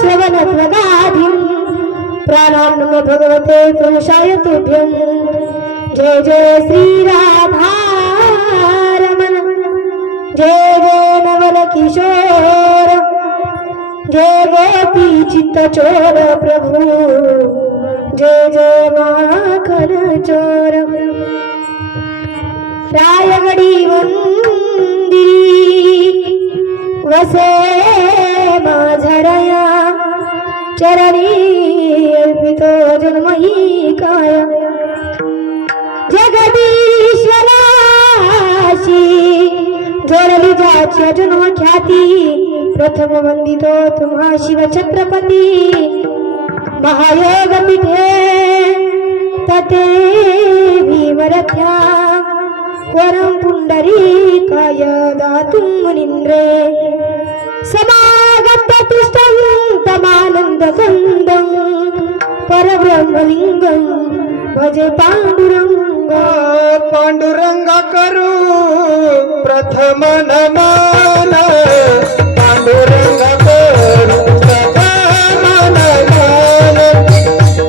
श्रवणत्वगाधिं प्राणां नमो भगवते पुरुषाय तुभ्यं जय जय श्री राधारमण जय जय नवल किशोर जय गोपी चित्तचोर प्रभु जय जय माखन चोर रायगडी वंदिरी वसे माझरया चरणी अर्पितो जन्मही काय जगदीश्वराशी जोडली जाची जन्म ख्याती प्रथम वंदितो तुम्हा शिव छत्रपती महायोग पीठे तते भीमरथ्या वरं पुंडरीकाय दातुं मुनीन्द्रे समागत तुष्टं तमानन्दकन्दं परब्रह्मलिङ्गं भजे पांडुरंग पांडुरंग करू प्रथम नमन पांडुरंग करू प्रथम नमन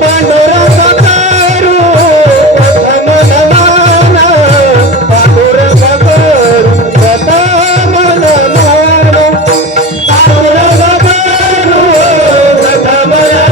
पांडुरंग करू प्रथम नमन पांडुरंग करू प्रथम नमन पांडुरंग करू प्रथम नमन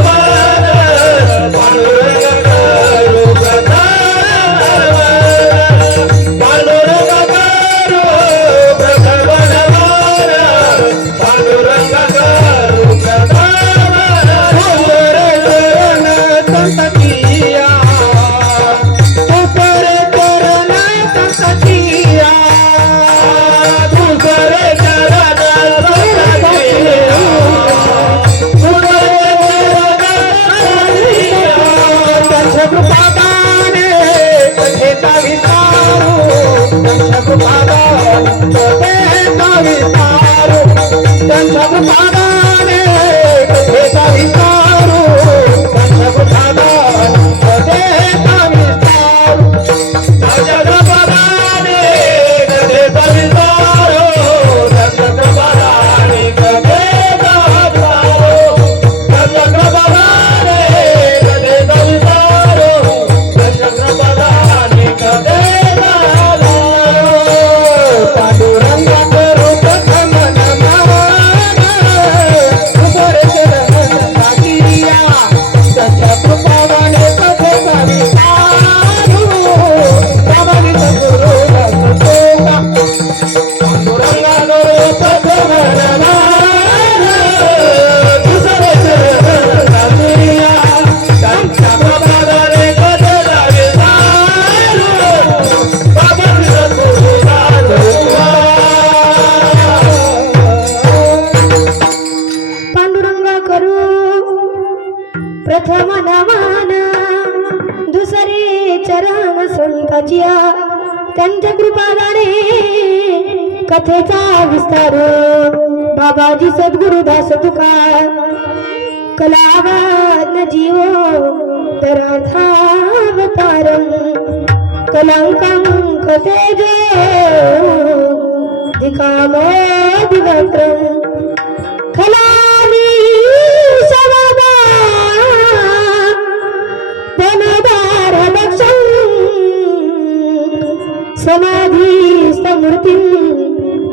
पांडुरंग करू प्रथम नमन दुसरे चरण संताचिया त्यांच्या कृपादाने कथेचा विस्तार बाबाजी सद्गुरुदास तुकार कलावाद जीवो तरार्थावतारं कलंकं कथेजो दिकामो दिवत्रं खलानी शवदा समाधी समूर्तिं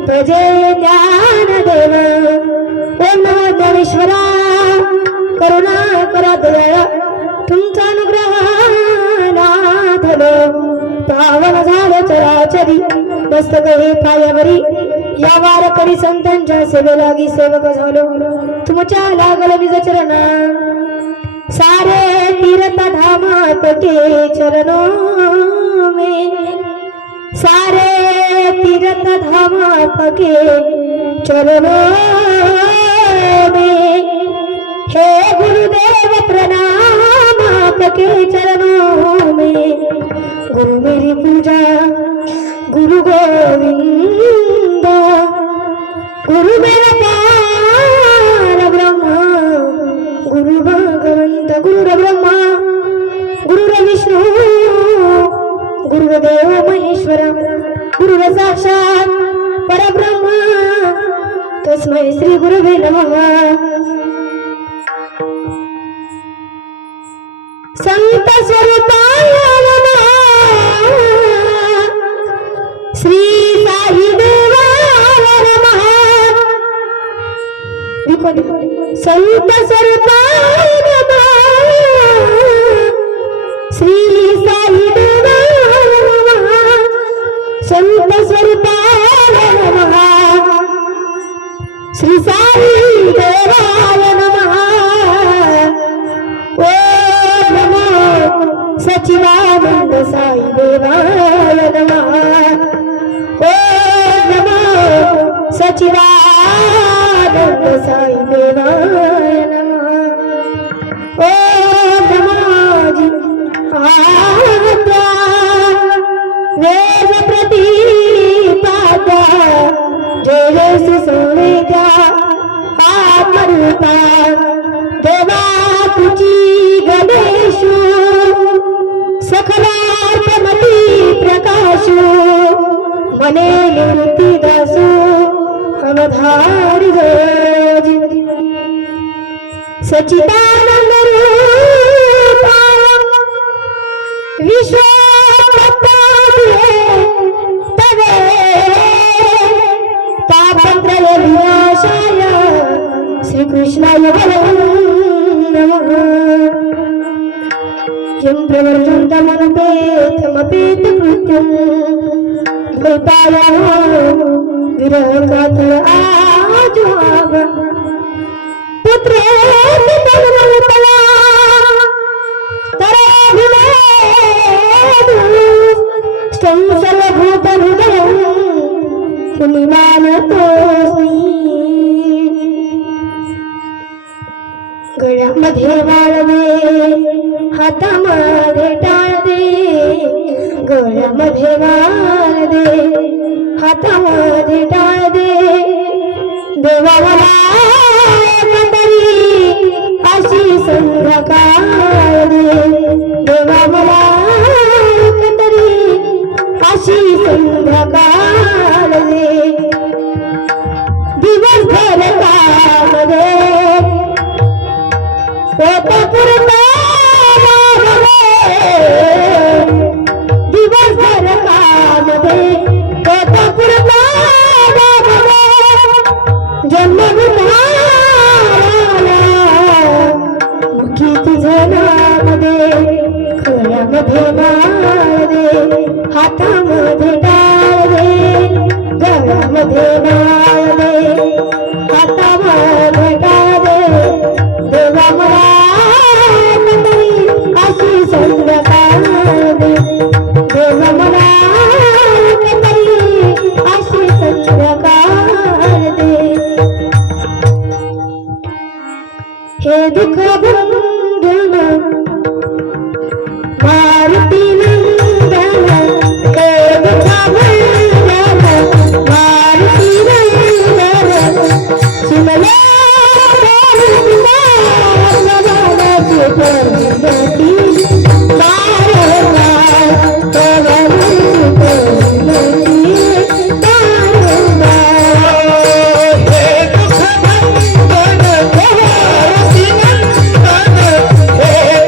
भजे ज्ञानदेव ओम नमो ज्ञानेश्वरा करुणा करा दया तुमचा अनुग्रह नाथलो पावन झालं चराचरी मस्तक हे पायावरी या वारकरी संतांच्या सेवेलागी सेवक झालो तुमच्या लागल निज चरणा सारे तीर्थ धामात के चरणों में सारे तीर्थ धामा पके चरणों में हे गुरुदेव प्रणाम आपके चरणों में गुरु मेरी पूजा गुरु गोविंद गुरु मेरा पार ब्रह्मा गुरु भगवंत गुरु ब्रह्मा गुरु विष्णु गुरुदेव महेश्वर गुरु साक्षात परब्रह्म तस्मै श्री गुरुवे नमः संत स्वरूपाय नमः श्री साई देवाय नमः संत स्वरूपाय नमः श्री साई देवाय नमः संत स्वरूपाय नमः श्री साई देवाय नमः ओम नमो सच्चिदानंद साई देवाय नमः ओम नमो सच्चिदानंद साई देवाय नमः ओम नमो आद्या वेद प्रतिपाद्या जय जय श्री सोनेत्या आत्मरूपा देवा तुझी गणेशु सकलार्थमती प्रकाशु मने निवृत्ती दासु अवधारी रोज सच्चिदानंद रूपा विश्वव्यापी तवे तापत्रय विनाशाय श्री कृष्णाय नमः यं प्रवर्तन्तमनुपेतमपेत कृत्यं द्वैपायनो विरहकातर आजुहाव पुत्रेति तन्मतला तराभिमादु स्तं सर्वभूतहृदयं पुनिमानतोऽस्मि गळ्यामध्ये वाळ दे हातामध्ये टाळ दे गळ्यामध्ये वाळ दे हातामध्ये टाळ दे देवा मला तरी अशी संध्याकाळ दे देवा मला तरी अशी संध्याकाळ दे दिवसभर काम दे दिवसभर काम दे जन्म मुखी तुझं नाम दे खळ्यामध्ये माळ दे हातामध्ये टाळ दे गळ्यामध्ये माळ दे हातामध्ये टाळ दे देवा मला अशी संध्याकाळ दे देवा मला अशी संध्याकाळ दे हे दुःख बंधन मारुती नंदन हे दुःख बंधन मारुती नंदन सुमले हे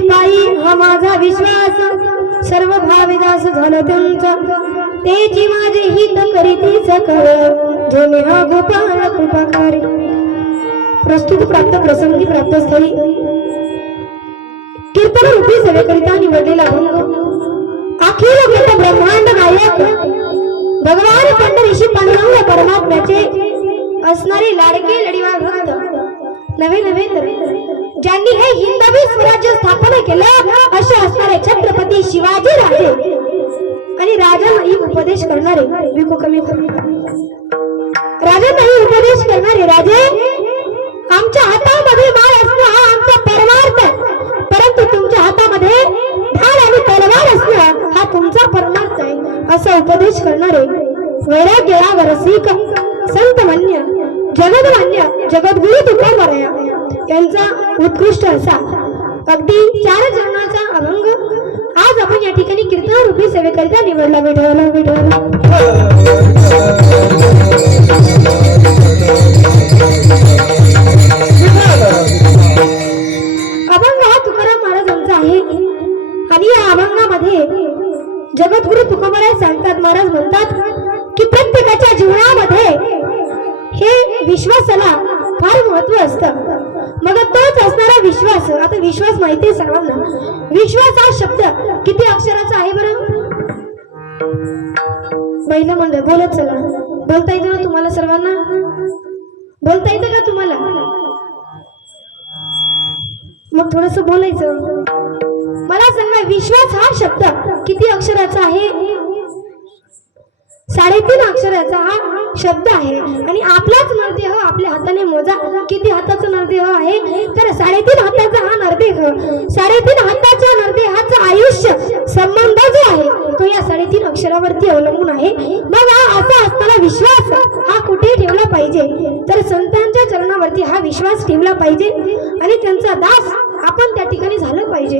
पायी हा माझा विश्वास, सर्व भाविदास झालं त्यांचा, तेची माझे हित करीती सकळ, जेणे हा गोपाळ कृपा करे. प्रस्तुत प्राप्त प्रसंगी प्राप्त स्थळी कीर्तन रूपी सेवेकरिता निवडलेला अभंग, अखिल वेद ब्रह्मांड नायक भगवान पंढरीशी पांडुरंग परमात्म्याचे असणारे लाडके लढीवाळ भक्त, नवे नवे ज्यांनी हे हिंदवी स्वराज्य स्थापन केलं असे असणारे छत्रपती शिवाजी राजे आणि राजांनाही उपदेश करणारे विको कमी राजांनाही उपदेश करणारे राजे, आमच्या हातामध्ये माळ असणं हा आमचा परमार्थ, परंतु तुमच्या हातामध्ये ढाल आणि तलवार असणं हा तुमचा परमार्थ आहे, असा उपदेश करणारे वैराग्य रसिक संत मान्य जगदमान्य जगद्गुरु तुकोबाराया यांचा उत्कृष्ट असा अगदी 4 चरणाचा अभंग आज आपण या ठिकाणी कीर्तन रूपी सेवेकरिता निवडला. विठ्ठल विठ्ठल अभंग हा तुकाराम महाराजांचा आहे आणि या अभंगामध्ये जगद्गुरु तुकोबाराय सांगतात, महाराज म्हणतात की प्रत्येकाच्या जीवनामध्ये हे विश्वासाला फार महत्व असतं. मग तोच असणारा विश्वास, आता विश्वास माहिती आहे सर्वांना, विश्वास हा शब्द किती अक्षराचा आहे बरं? महिला मंडळ बोलत चला, बोलता येतं ना तुम्हाला सर्वांना? बोलता येतं का तुम्हाला? मग थोडस बोलायचं. मला सांगा, विश्वास हा शब्द किती अक्षराचा आहे? 3.5 अक्षराचा हा शब्द आहे. आणि आपलाच नरदेह आपल्या हाताने मोजा, किती हाताचा नरदेह आहे? तर 3.5 हाताचा हा नरदेह, 3.5 हाताच्या नरदेहाचा आयुष्य संबंध जो आहे तो या 3.5 अक्षरावरती अवलंबून आहे. मग हा असा असताना विश्वास हा कुठे ठेवला पाहिजे? तर संतांच्या चरणावरती हा विश्वास ठेवला पाहिजे आणि त्यांचा दास आपण त्या ठिकाणी झालं पाहिजे.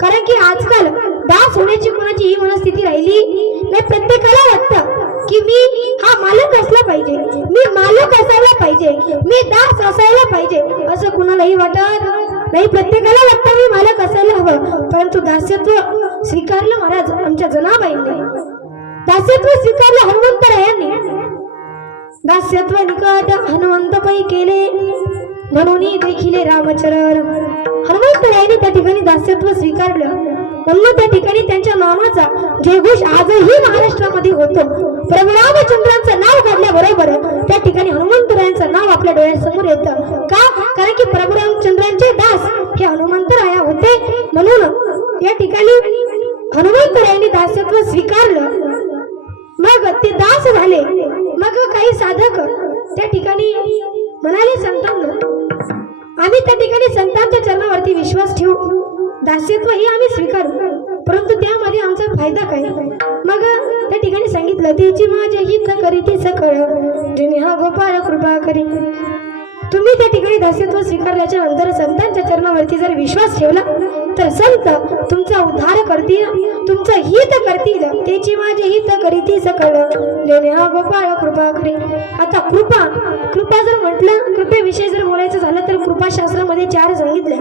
कारण की आजकाल दास होण्याची कोणाची ही मनस्थिती राहिली नाही. प्रत्येकाला वाटतं की मी हा मालक असला पाहिजे, मी मालक असायला पाहिजे, मी दास असायला पाहिजे, असं कुणालाही वाटत नाही. प्रत्येकाला वाटतं मी मालक असायला हवं. परंतु दास्यत्व स्वीकारलं महाराज आमच्या जनाबाईंनी, दास्यत्व स्वीकारलं हनुमंतरायांनी. दास्यत्व निकट हनुमंत पै केले म्हणून देखील रामचरण. हनुमंतरायांनी त्या ठिकाणी दास्यत्व स्वीकारलं म्हणून त्या ठिकाणी त्यांच्या नामाचा जयघोष आजही महाराष्ट्रामध्ये होतो. प्रभू रामचंद्रांचं नाव काढल्याबरोबर त्या ठिकाणी हनुमंतरायांचं नाव आपल्या डोळ्यासमोर येतं. का? कारण की प्रभू रामचंद्रांचे दास हे हनुमंतराया होते. म्हणून या ठिकाणी हनुमंतरायांनी दास्यत्व स्वीकारलं, मग ते दास झाले. मग काही साधक त्या ठिकाणी म्हणाले, संतांना आम्ही त्या ठिकाणी संतांच्या चरणावरती विश्वास ठेवू, दास्यत्व ही आम्ही स्वीकारू, परंतु त्यामध्ये आमचा फायदा काय? मग त्या ठिकाणी सांगितलं, त्याची माझे हित करीती सकळ, जेणे हा गोपाळ कृपा करी. तुम्ही त्या ठिकाणी दास्यत्व स्वीकारल्याच्या नंतर संतांच्या चरणावरती जर विश्वास ठेवला तर संत तुमचा उद्धार करतील, तुमचं हित करतील. त्याची माझे हित करीती सकळ, जेणे हा गोपाळ कृपा करी. आता कृपा, कृपा जर म्हटलं, कृपेविषयी जर बोलायचं झालं तर कृपा शास्त्रामध्ये 4 सांगितल्या.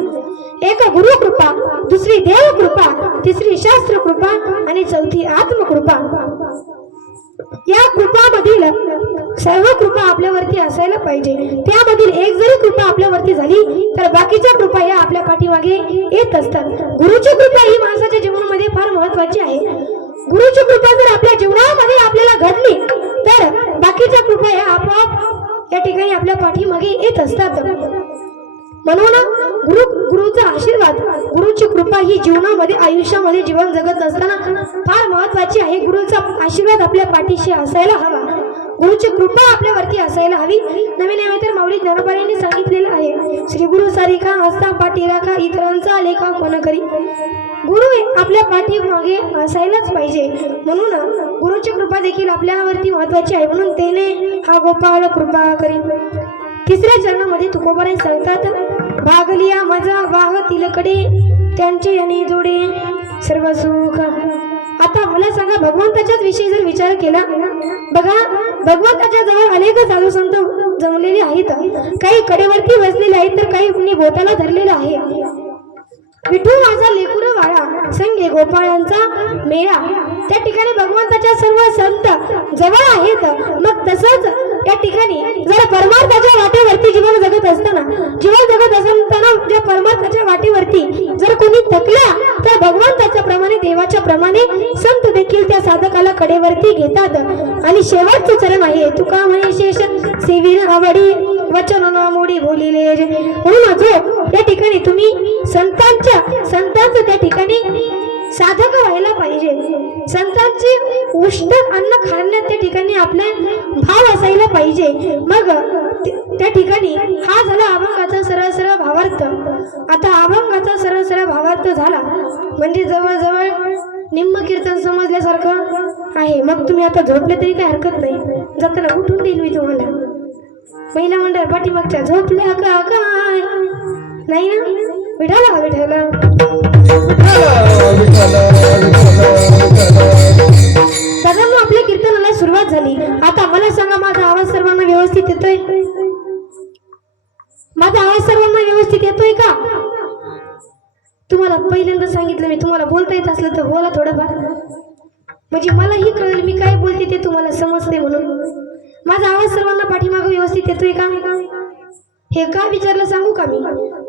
एक गुरु कृपा, दुसरी देव कृपा, तिसरी शास्त्र कृपा आणि चौथी आत्मकृपा. या कृपामधील सर्व कृपा आपल्यावरती असायला पाहिजे. त्यामधील एक जरी कृपा आपल्यावरती झाली तर बाकीच्या कृपा या आपल्या पाठीमागे येत असतात. गुरुची कृपा ही माणसाच्या जीवनामध्ये फार महत्वाची आहे. गुरुची कृपा जर आपल्या जीवनामध्ये आपल्याला घडली तर बाकीच्या कृपा या आपोआप या ठिकाणी आपल्या पाठीमागे येत असतात. म्हणून गुरुचा आशीर्वाद, गुरुची कृपा ही जीवनामध्ये आयुष्यामध्ये जीवन जगत असताना फार महत्वाची आहे. गुरुचा आशीर्वाद आपल्या पाठीशी असायला हवा, गुरुची कृपा आपल्यावरती असायला हवी. नवीन नव्हे तर माऊली ज्ञानोबांनी सांगितलेलं आहे, श्री गुरु सारिका हस्ता पाठी राखा, इतरांचा लेखा कोण करी. गुरु आपल्या पाठीमागे असायलाच पाहिजे. म्हणून गुरुची कृपा देखील आपल्यावरती महत्वाची आहे. म्हणून तेने हा गोपाळ कृपा करी. 3ऱ्या चरणामध्ये तुकोबाराय सांगतात, भागलिया माझा वाह तिलकडे, त्यांचे आणि जोडे सर्व सुख. आता मला सांगा, भगवंताच्याच विषयी जर विचार केला, बघा भगवंताच्या जवळ अनेक साधू संत जमलेले आहेत. काही कडेवरती बसलेले आहेत तर काही कुणी बोटाला धरलेलं आहे. विठू माझा लेकुर वाळा संगे गोपाळांचा मेळा. त्या ठिकाणी भगवंताच्या सर्व संत जवळ आहेत. मग तसंच या ठिकाणी जर परमार्थाच्या वाटेवरती जीवन जगत असताना त्या परमार्थाच्या वाटेवरती जर कोणी थकल्या तर भगवंताच्या प्रमाणे देवाच्या प्रमाणे संत देखील त्या साधकाला कडेवरती घेतात. आणि शेवटचं चरण आहे तुका म्हणे शेष सेविन आवडी वचन ना मोडी बोलिले रे. म्हणून जो या ठिकाणी तुम्ही संतांचं त्या ठिकाणी साधक व्हायला पाहिजे. संतांचे उष्ट अन्न खाण्यात त्या ठिकाणी आपले भाव असायला पाहिजे. मग त्या ठिकाणी हा झाला अभंगाचा सरळ भावार्थ. आता अभंगाचा सरळ भावार्थ झाला म्हणजे जवळजवळ निम्म कीर्तन समजल्यासारखं आहे. मग तुम्ही आता झोपले तरी काही हरकत नाही, जाताना उठून देईल मी तुम्हाला. महिला मंडळ पाठीमागच्या झोपल्या का काय नाही ना. विठाला विठाला दादांनो आपल्या कीर्तनाला सुरुवात झाली. आता मला सांगा माझा आवाज सर्वांना व्यवस्थित येतोय? माझा आवाज सर्वांना व्यवस्थित येतोय का? तुम्हाला पहिल्यांदा सांगितलं मी, तुम्हाला बोलता येत असलं तर बोला थोडंफार, म्हणजे मलाही कळेल मी काय बोलते ते तुम्हाला समजते. म्हणून माझा आवाज सर्वांना पाठीमागं व्यवस्थित येतोय का? हे का विचारलं सांगू का मी?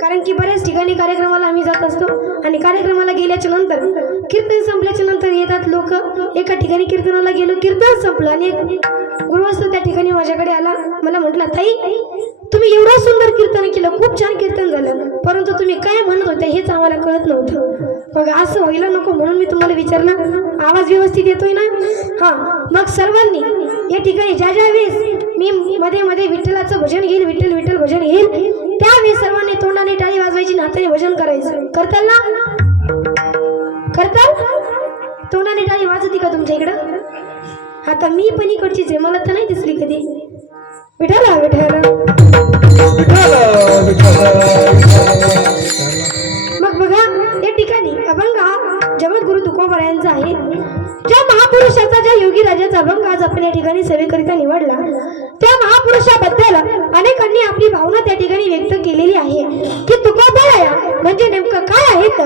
कारण की बऱ्याच ठिकाणी कार्यक्रमाला आम्ही जात असतो आणि कार्यक्रमाला गेल्याच्या नंतर कीर्तन संपल्याच्या नंतर येतात लोक. एका ठिकाणी कीर्तनाला गेलो, कीर्तन संपलं आणि एक गुरुवस्त त्या ठिकाणी माझ्याकडे आला. मला म्हटला, ताई तुम्ही एवढं सुंदर कीर्तन केलं, खूप छान कीर्तन झालं, परंतु तुम्ही काय म्हणत होते हेच आम्हाला कळत नव्हतं. मग असं व्हायला नको म्हणून मी तुम्हाला विचारलं आवाज व्यवस्थित येतोय ना? हां, मग सर्वांनी या ठिकाणी ज्या वेळेस मी मध्ये मध्ये विठ्ठलाचं भजन घेईल, विठ्ठल विठ्ठल भजन घेईल, त्यावेळेस सर्वांनी तोंडाने टाळी वाजवायची, हाताने भजन करायचं. करताल ना? करताल? तोंडाने टाळी वाजती का तुमच्या इकडं? आता मी पण इकडचीच आहे, मला तर नाही दिसली कधी. विठाला विठाला मग बघा या ठिकाणी अभंग हा जगद्गुरु तुकोबा यांचा आहे. ज्या महापुरुषाचा, ज्या योगी राजाचा अभंग आज आपण या ठिकाणी सेवेकरिता निवडला, त्या महापुरुषाबद्दल अनेकांनी आपली भावना त्या ठिकाणी व्यक्त केलेली आहे की तुकोबा म्हणजे नेमकं काय आहेत.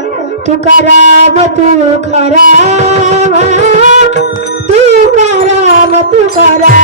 तुकाराम तुकाराम तुकाराम तुकाराम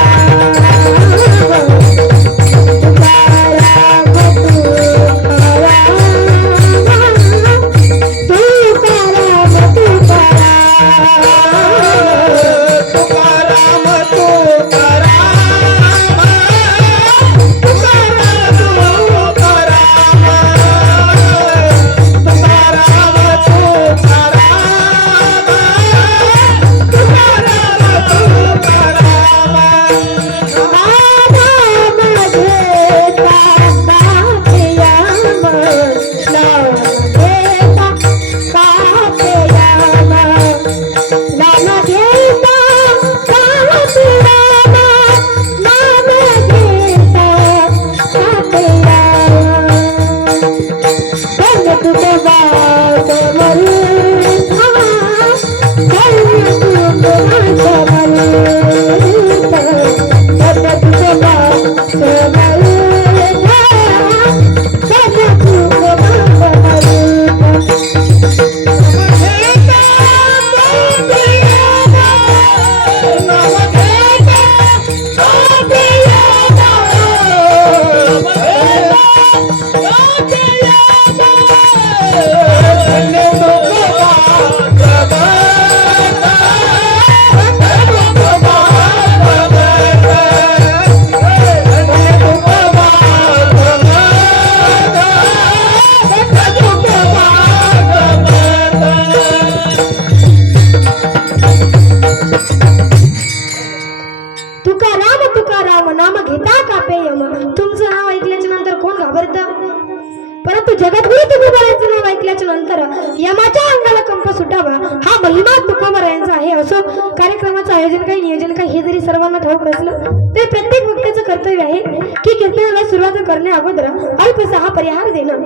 परंतु जगद्गुरु तुकोबारायांचं नाव ऐकल्याच्या नंतर यमाच्या अंगाला कंप सुटावा हा महिमा तुकोबारायांचा आहे. असो कार्यक्रमाचं आयोजन काही नियोजन काही हे जरी सर्वांना ठाऊक असलं तरी प्रत्येक व्यक्तीचं कर्तव्य आहे की कीर्तनाला सुरुवात करण्या अगोदर अल्पसा हा परिहार देणं.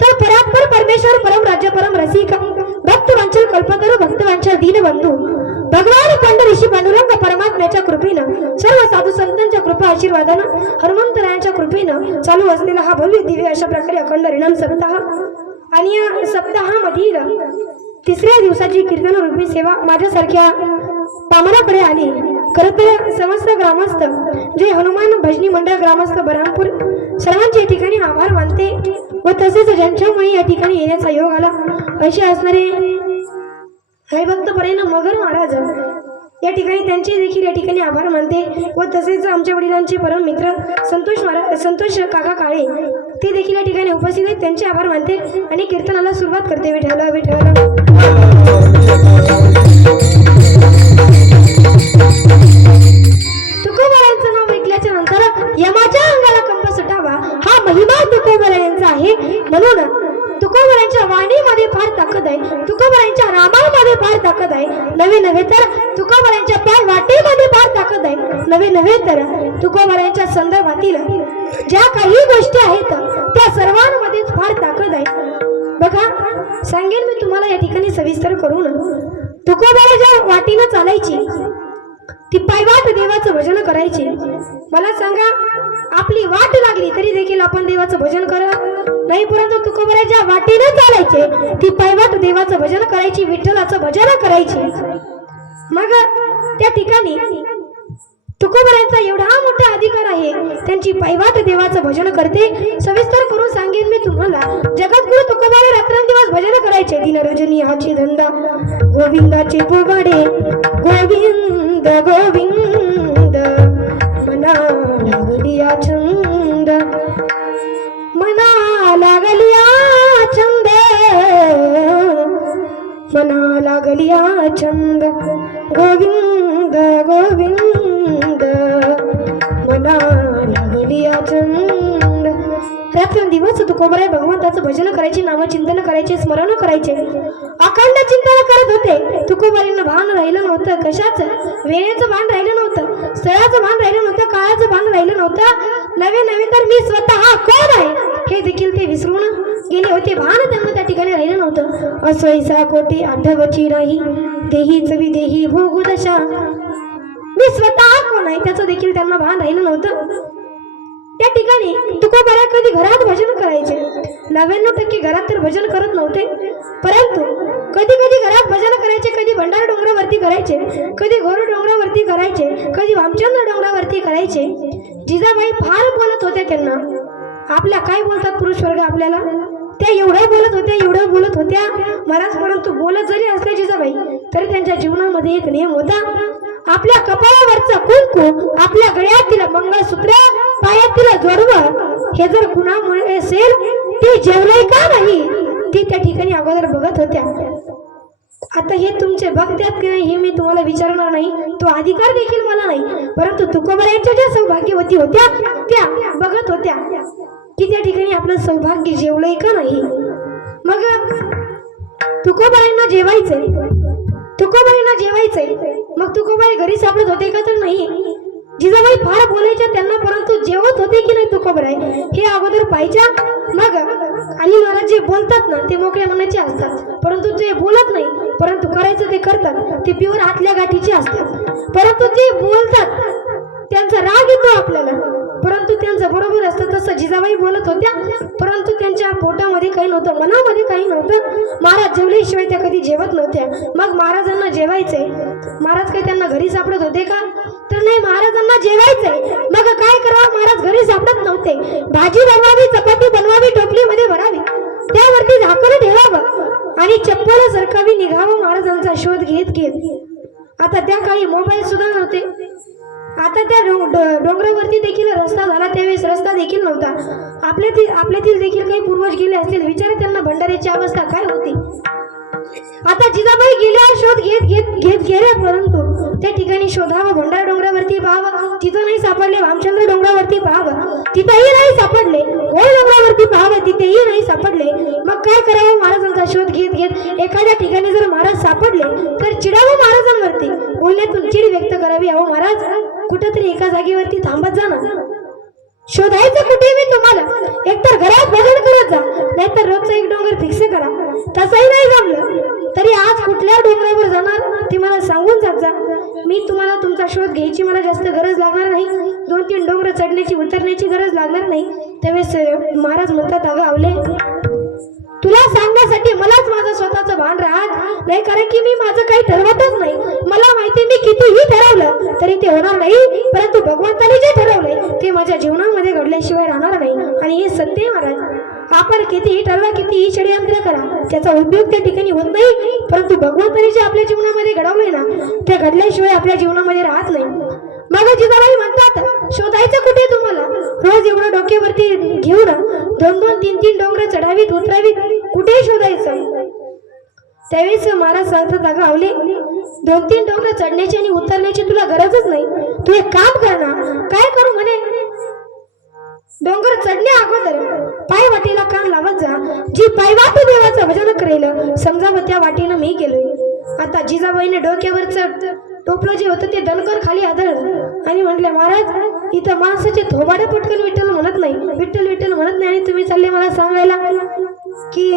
तर परात्पर परमेश्वर परम राज्य परम रसिक भक्तवांचल कल्पतरू भक्तवांचल दीनबंधू भगवान पंड ऋषी पांडुरंग परमात्म्याच्या कृपेनं सर्व साधू संतांच्या कृपा आशीर्वादानं हनुमंतरायांच्या कृपेनं चालू असलेला हा भव्य दिव्य अशा प्रकारे अखंड रिणाम सप्ताह आणि या सप्ताहामधील तिसऱ्या दिवसाची कीर्तन रूपी सेवा माझ्यासारख्या पामराकडे आली. खरं तर समस्त ग्रामस्थ जे हनुमान भजनी मंडळ ग्रामस्थ बरामपूर सर्वांचे या ठिकाणी आभार मानते व तसेच ज्यांच्यामुळे या ठिकाणी येण्याचा योग आला असे असणारे हरिभक्त परायण मगर महाराज या ठिकाणी त्यांचे देखील या ठिकाणी आभार मानते व तसेच आमच्या वडिलांचे परम मित्र संतोष काका काळे ते देखील या ठिकाणी उपस्थित आहेत. त्यांचे आभार मानते आणि कीर्तनाला सुरुवात करते. विठ्ठल विठ्ठल. तुकोबारायांचं नाव ऐकल्याच्या नंतर यमाच्या अंगाला कंप सुटावा हा महिमा तुकोबारायांचा आहे. म्हणून तुकोबारायांच्या वाणीमध्ये फार ताकद आहे. तुकोबारायांच्या रामामध्ये फार ताकद आहे. नवे तर तुकोबारायांच्या पाय वाटेमध्ये फार ताकद आहे. नवे तर तुकोबारायांच्या संदर्भातील ज्या काही गोष्टी आहेत त्या सर्वांमध्येच फार ताकद आहे. बघा सांगेन मी तुम्हाला या ठिकाणी सविस्तर करून. तुकोबाराच्या वाटेनं चालायची ती पायवाट देवाचं भजन करायचे. मला सांगा आपली वाट लागली तरी देखील आपण देवाचं भजन करा नाही, परंतु तुकोबाराच्या वाटेने चालायचे ती पायवाट देवाचं भजन करायची, विठ्ठलाचं भजन करायचे. मग त्या ठिकाणी तुकोबारायांचा एवढा मोठा अधिकार आहे, त्यांची पायवाट देवाचं भजन करते. सविस्तर करून सांगेन मी तुम्हाला. जगद्गुरु तुकोबारे रात्रंदिवस भजन करायचे. दिन रजनी हाची धंदा गोविंदाचे पोगाडे गोविंद गोविंद मना लागलिया छंद मना लागलिया छंद मना लागलिया छंद गोविंद गोविंद मना लागलिया छंद. रात्रंदिवस तुकोबाराय भगवंताचं भजन करायचे, नामचिंतन करायचे, स्मरण करायचे, अखंड चिंतन करत होते. तुकोबारींना भान राहिलं नव्हतं कशाचं. वेळेचं भान राहिलं नव्हतं, स्थळाचं भान राहिलं नव्हतं, काळाचं भान राहिलं नव्हतं. नवे तर मी स्वतः कोण आहे हे देखील ते विसरून गेले होते. भान त्यांना त्या ठिकाणी राहिलं नव्हतं. असैसा कोटी आठवची नाही देहीच विदेही भोगू दशा. मी स्वतः कोण आहे त्याचं देखील त्यांना भान राहिलं नव्हतं. त्या ठिकाणी तुकोबाराय कधी घरात भजन करायचे. 99% घरात तर भजन करत नव्हते, परंतु कधी घरात भजन करायचे, कधी भंडार डोंगरावरती करायचे, कधी घोर डोंगरावरती करायचे, कधी वामचंद्र डोंगरावरती करायचे. जिजाबाई फार बोलत होत्या. त्यांना आपल्या काय बोलतात पुरुष वर्ग आपल्याला, त्या एवढं बोलत होत्या महाराज. परंतु बोलत जरी असल्या जिजाबाई तरी त्यांच्या जीवनामध्ये एक नियम होता. आपल्या कपाळावरचा कुंकू, आपल्या गळ्यातील मंगळसूत्र, पायातील जोडवं हे जर कुणामुळे असेल ते जेवलंय का नाही ते त्या ठिकाणी अगोदर बघत होत्या. आता हे तुमचे बघतात की नाही हे मी तुम्हाला विचारणार नाही, तो अधिकार देखील मला नाही. परंतु तुकोबारायांच्या ज्या सौभाग्यवती होत्या त्या बघत होत्या की त्या ठिकाणी आपलं सौभाग्य जेवलंय का नाही. मग तुकोबारायांना जेवायचंय. मग तुकोबाई घरी सापडत होते का तर नाही. जिजाबाई फार बोलायच्या त्यांना, परंतु जेवत होते की नाही तुकोबाराय हे अगोदर पाहिजे. मग आणि महाराज जे बोलतात ना ते मोकळ्या मनाचे असतात, परंतु जे बोलत नाही परंतु करायचं ते करतात ते प्युअर आतल्या गाठीचे असतात. परंतु जे बोलतात त्यांचा राग येतो आपल्याला, परंतु त्यांचं बरोबर असतं. तसं जिजाबाई बोलत होत्या, परंतु त्यांच्या पोटामध्ये काही नव्हतं, मनामध्ये काही नव्हतं. महाराज जेवल्याशिवाय त्या कधी जेवत नव्हत्या. मग महाराजांना जेवायचंय, महाराज काही त्यांना घरी सापडत होते का तर नाही, महाराजांना जेवायचंय. मग काय करावं, महाराज घरी सापडत नव्हते. भाजी बनवावी, चपाती बनवावी, टोपलीमध्ये भरावी, त्यावरती झाकण ठेवावं आणि चप्पल सरकावी, निघावं महाराजांचा शोध घेत. आता त्या काळी मोबाईल सुद्धा नव्हते. आता त्या डोंगरावरती देखील रस्ता झाला, त्यावेळेस रस्ता देखील नव्हता. आपल्यातील देखील काही पूर्वज गेले असतील, विचारा त्यांना भंडाऱ्याची अवस्था काय होती. आता जिजाबाई गेल्यावर शोध घेत गेले, परंतु त्या ठिकाणी शोधावं, भंडार डोंगरावरती पाहावं, तिथं नाही सापडले. वामचंद्र डोंगरावरती पाहावं, तिथंही नाही सापडले. गोळ डोंगरावरती पाहावं, तिथेही नाही सापडले. मग काय करावं, महाराजांचा शोध घेत एखाद्या ठिकाणी जर महाराज सापडले तर चिडावं महाराजांवरती, बोलण्यातून चिड व्यक्त करावी. अहो महाराज कुठंतरी एका जागेवरती थांबत जा ना, शोधायचं कुठे मी तुम्हाला. एकतर घरात भजन करत जा, नाहीतर रोजचा एक डोंगर फिक्स करा. तसंही नाही जमलं तरी आज कुठल्या डोंगरावर जाणार ते मला सांगून जात जा. मी तुम्हाला तुमचा शोध घ्यायची मला जास्त गरज लागणार नाही. 2-3 डोंगर चढण्याची उतरण्याची गरज लागणार नाही. त्यावेळेस महाराज म्हणतात, अगं आवले तुला सांगण्यासाठी मलाच माझं स्वतःचं भान राहत नाही, कारण की मी माझं काही ठरवतच नाही. मला माहिती मी कितीही ठरवलं तरी ते होणार नाही, परंतु भगवंताने जे ठरवलंय ते माझ्या जीवनामध्ये घडल्याशिवाय राहणार नाही. आणि हे सत्य आहे महाराज. आपण कितीही ठरवा, कितीही षडयंत्र करा, त्याचा उपयोग त्या ठिकाणी होत नाही, परंतु भगवंताने जे आपल्या जीवनामध्ये घडवलंय ना ते घडल्याशिवाय आपल्या जीवनामध्ये राहत नाही. मग जिजाबाई म्हणतात, शोधायचं कुठे तुम्हाला? रोज एवढं डोक्यावरती घेऊन 2-2, 3-3 डोंगर चढावीत उतरावीत, कुठे शोधायचं? त्यावेळेस महाराज सांगतात, अगं आवले, 2-3 डोंगर चढण्याची आणि उतरण्याची तुला गरजच नाही. तू एक काम कर ना. काय करू म्हणे? डोंगर चढण्या अगोदर पाय वाटेला कान लावत जा. जी पायवाट देवाचं भजन करेल, समजा त्या वाटेनं मी गेलोय. आता जिजाबाईने डोक्यावरच टोपलं जे होतं ते दणकन खाली आदळलं आणि म्हटलं, महाराज इथं माणसाचे थोबाडे पटकन विठ्ठल म्हणत नाही, विठ्ठल विठ्ठल म्हणत नाही, आणि तुम्ही चालले मला सांगायला की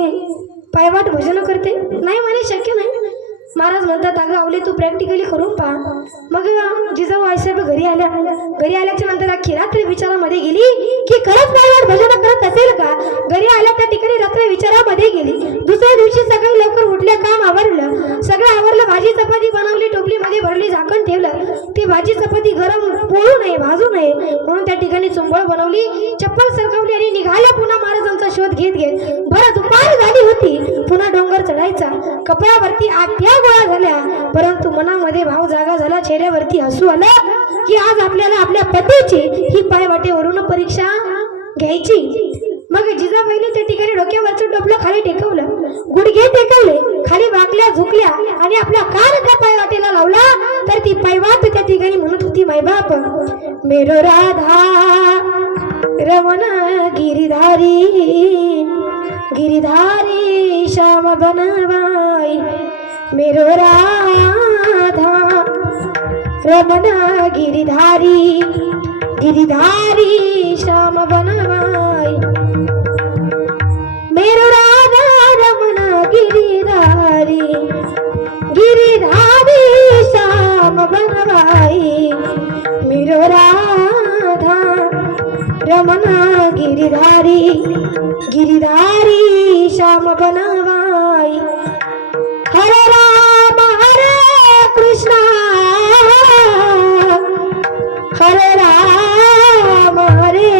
पायवाट भजन करते? नाही म्हणे, शक्य नाही. महाराज म्हणतात, अगं आवले, तू प्रॅक्टिकली करून पहा. मग जिजाऊ आईसाहेब घरी आल्याच्या नंतर अख्खी रात्र विचारामध्ये गेली की खरंच पायवाट भजन करत असेल का. घरी आल्या त्या ठिकाणी रात्र विचारामध्ये गेली. दुसऱ्या दिवशी सकाळी लवकर उठल्या, काम आवरलं, सगळं आवरलं, भाजी चपाती बनवली, टोपलीमध्ये भरली, झाकण ठेवलं. ती भाजी चपाती गरम पोळू नये, भाजू नये म्हणून त्या ठिकाणी चुंबळ बनवली, चप्पल सरकवली आणि निघाल्या पुन्हा महाराजांचा शोध घेत. बरं दुपार झाली होती, पुन्हा डोंगर चढायचा. कपड्यावरती आठ्या गोळा झाल्या, परंतु मनामध्ये भाव जागा झाला, चेहऱ्यावरती हसू आलं की आज आपल्याला आपल्या पतीची ही पायवाटेवरून परीक्षा घ्यायची. मग जिजाबाईने त्या ठिकाणी डोक्यावरचं टोपलं खाली टेकवलं, गुडघे टेकवले, खाली वाकल्या, झुकल्या आणि आपला कान त्या पायवाटेला लावला. तर ती पायवाट त्या ठिकाणी म्हणत होती, मायबाप मेरो राधा रमण गिरिधारी, गिरिधारी श्याम बनवाई, मेरो राधा रमण गिरिधारी, गिरिधारी श्याम बनवाई, मेरो राधा रमण गिरिधारी, गिरिधारी श्याम बनवाई, मेरो राधा रमण गिरिधारी, गिरिधारी श्याम बनवाई. हरे राम हरे कृष्णा, हरे राम हरे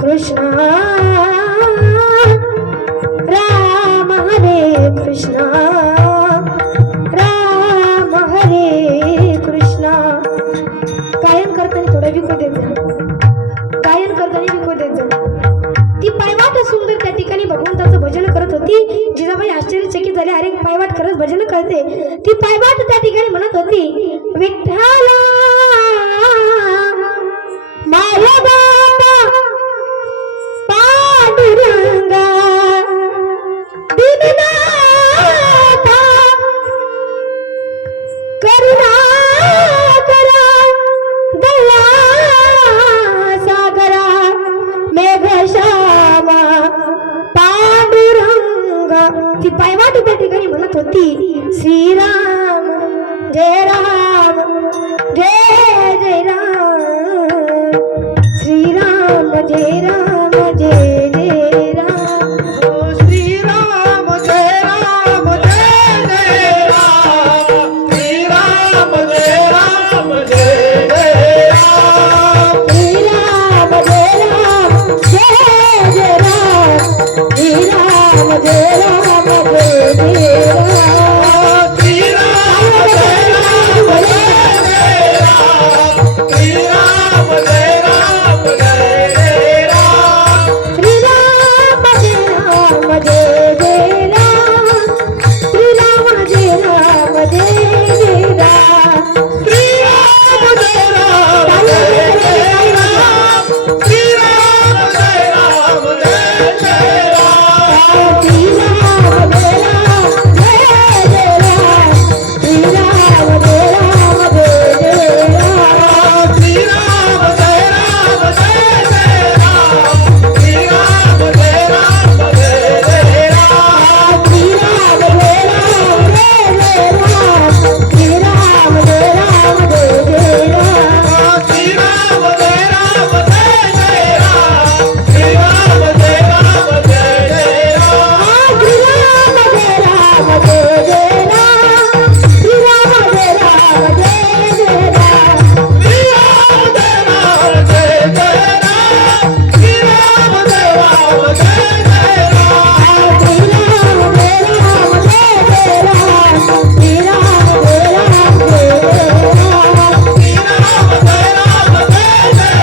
कृष्णा, राम हरे कृष्णा, राम हरे कृष्णा. गायन करताना थोडं विकू देत जा, गायन करताना विकू देत जा. ती पायवाट सुंदर त्या ठिकाणी भगवंताचं भजन करत होती. जिजाबाई आश्चर्यचकित झाले, अरे पायवाट खरंच भजन करते. ती पायवाट त्या ठिकाणी म्हणत होती, विठ्ठला माझा बाबा पांडुरंगा, दीननाथा करुणा करा, दया सागरा, मेघश्यामा पांडुरंगा. ती पायवाट त्या ठिकाणी म्हणत होती, श्रीराम जय राम, जय जय राम, श्रीराम जय राम, जय जय राम, श्रीराम जय राम, जय जय राम, श्रीराम जय राम, जय जय राम, श्रीराम जय राम, जय जय राम, श्रीराम जय राम, जय जय राम, श्रीराम जय राम, जय जय राम, श्रीराम जय राम, जय जय राम. जय राम श्रीराम जय राम जय जय राम श्रीराम जय राम जय जय राम श्रीराम जय राम जय जय राम श्रीराम जय राम जय जय राम श्रीराम जय राम जय जय राम श्रीराम जय राम जय जय राम श्रीराम जय राम जय जय राम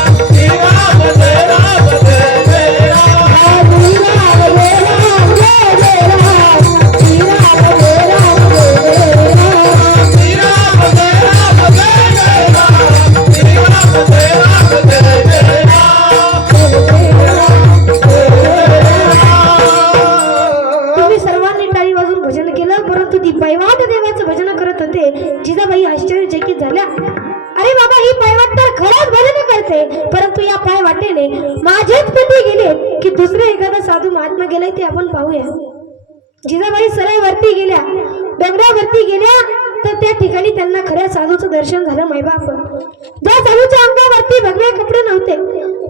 श्रीराम जय राम जय जय राम श्रीराम जय राम जय जय राम श्रीराम जय राम जय जय राम श्रीराम जय राम जय जय तुम्ही सर्वांनी टाळी वाजून भजन केलं, परंतु ती पैवाट देवाचं भजन करत होते. जिजाबाई आश्चर्यचकित झाल्या. अरे बाबा, ही पैवाट तर खरंच भजन करते, परंतु या पाय वाटेने माझेच पिते गेले की दुसरे एखादा साधू महात्मा गेलाय ते आपण पाहूया. जिजाबाई सरळ वरती गेल्या, डोंगरावरती गेल्या, तर त्या ठिकाणी त्यांना खऱ्या साधूचं दर्शन झालं. मायबाप, ज्या साधूच्या अंगावरती भगवे कपडे नव्हते,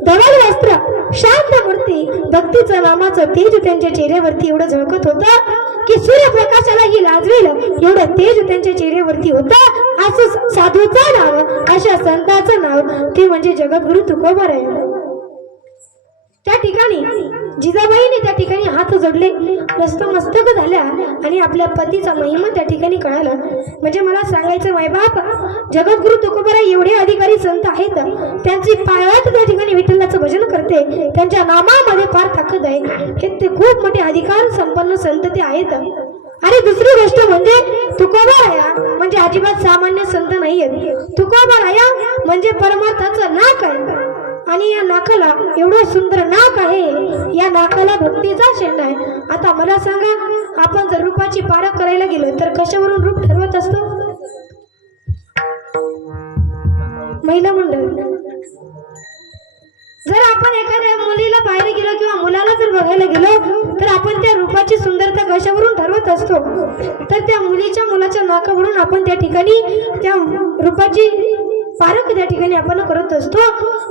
धवल वस्त्र, शांत मूर्ती, भक्तीचं नामाचं तेज त्यांच्या चेहऱ्यावरती एवढं झळकत होतं की सूर्यप्रकाशालाही लाजवेल एवढं तेज त्यांच्या चेहऱ्यावरती होतं. असं साधूचं नाव, अशा संताचं नाव, ते म्हणजे जगद्गुरु तुकोबाराय. त्या ठिकाणी जिजाबाईने त्या ठिकाणी हात जोडले, नतमस्तक झाल्या आणि आपल्या पतीचा महिमा त्या ठिकाणी कळाला. म्हणजे मला सांगायचं मायबाप, जगद्गुरु तुकोबाराय एवढे अधिकारी संत आहेत, त्यांची पायवाट त्या ठिकाणी विठ्ठलाचं भजन करते, त्यांच्या नामामध्ये फार ताकद आहे. हे ते खूप मोठे अधिकार संपन्न संत ते आहेत. आणि दुसरी गोष्ट म्हणजे तुकोबाराया म्हणजे अजिबात सामान्य संत नाहीये. तुकोबाराया म्हणजे परमार्थाचं नाक आहे. आणि या नाकाला एवढं सुंदर नाक आहे, या नाकाला भक्तीचा शेंडा आहे. आता मला सांगा, आपण जर रूपाची पारख करायला गेलो तर कशावरून रूप ठरवत असतो? महिला मंडळ, जर आपण एखाद्या मुलीला पाहायला गेलो किंवा मुलाला जर बघायला गेलो तर आपण त्या रूपाची सुंदरता कशावरून ठरवत असतो? तर त्या मुलीच्या मुलाच्या नाकावरून आपण त्या ठिकाणी त्या रूपाची पारख त्या ठिकाणी आपण करत असतो.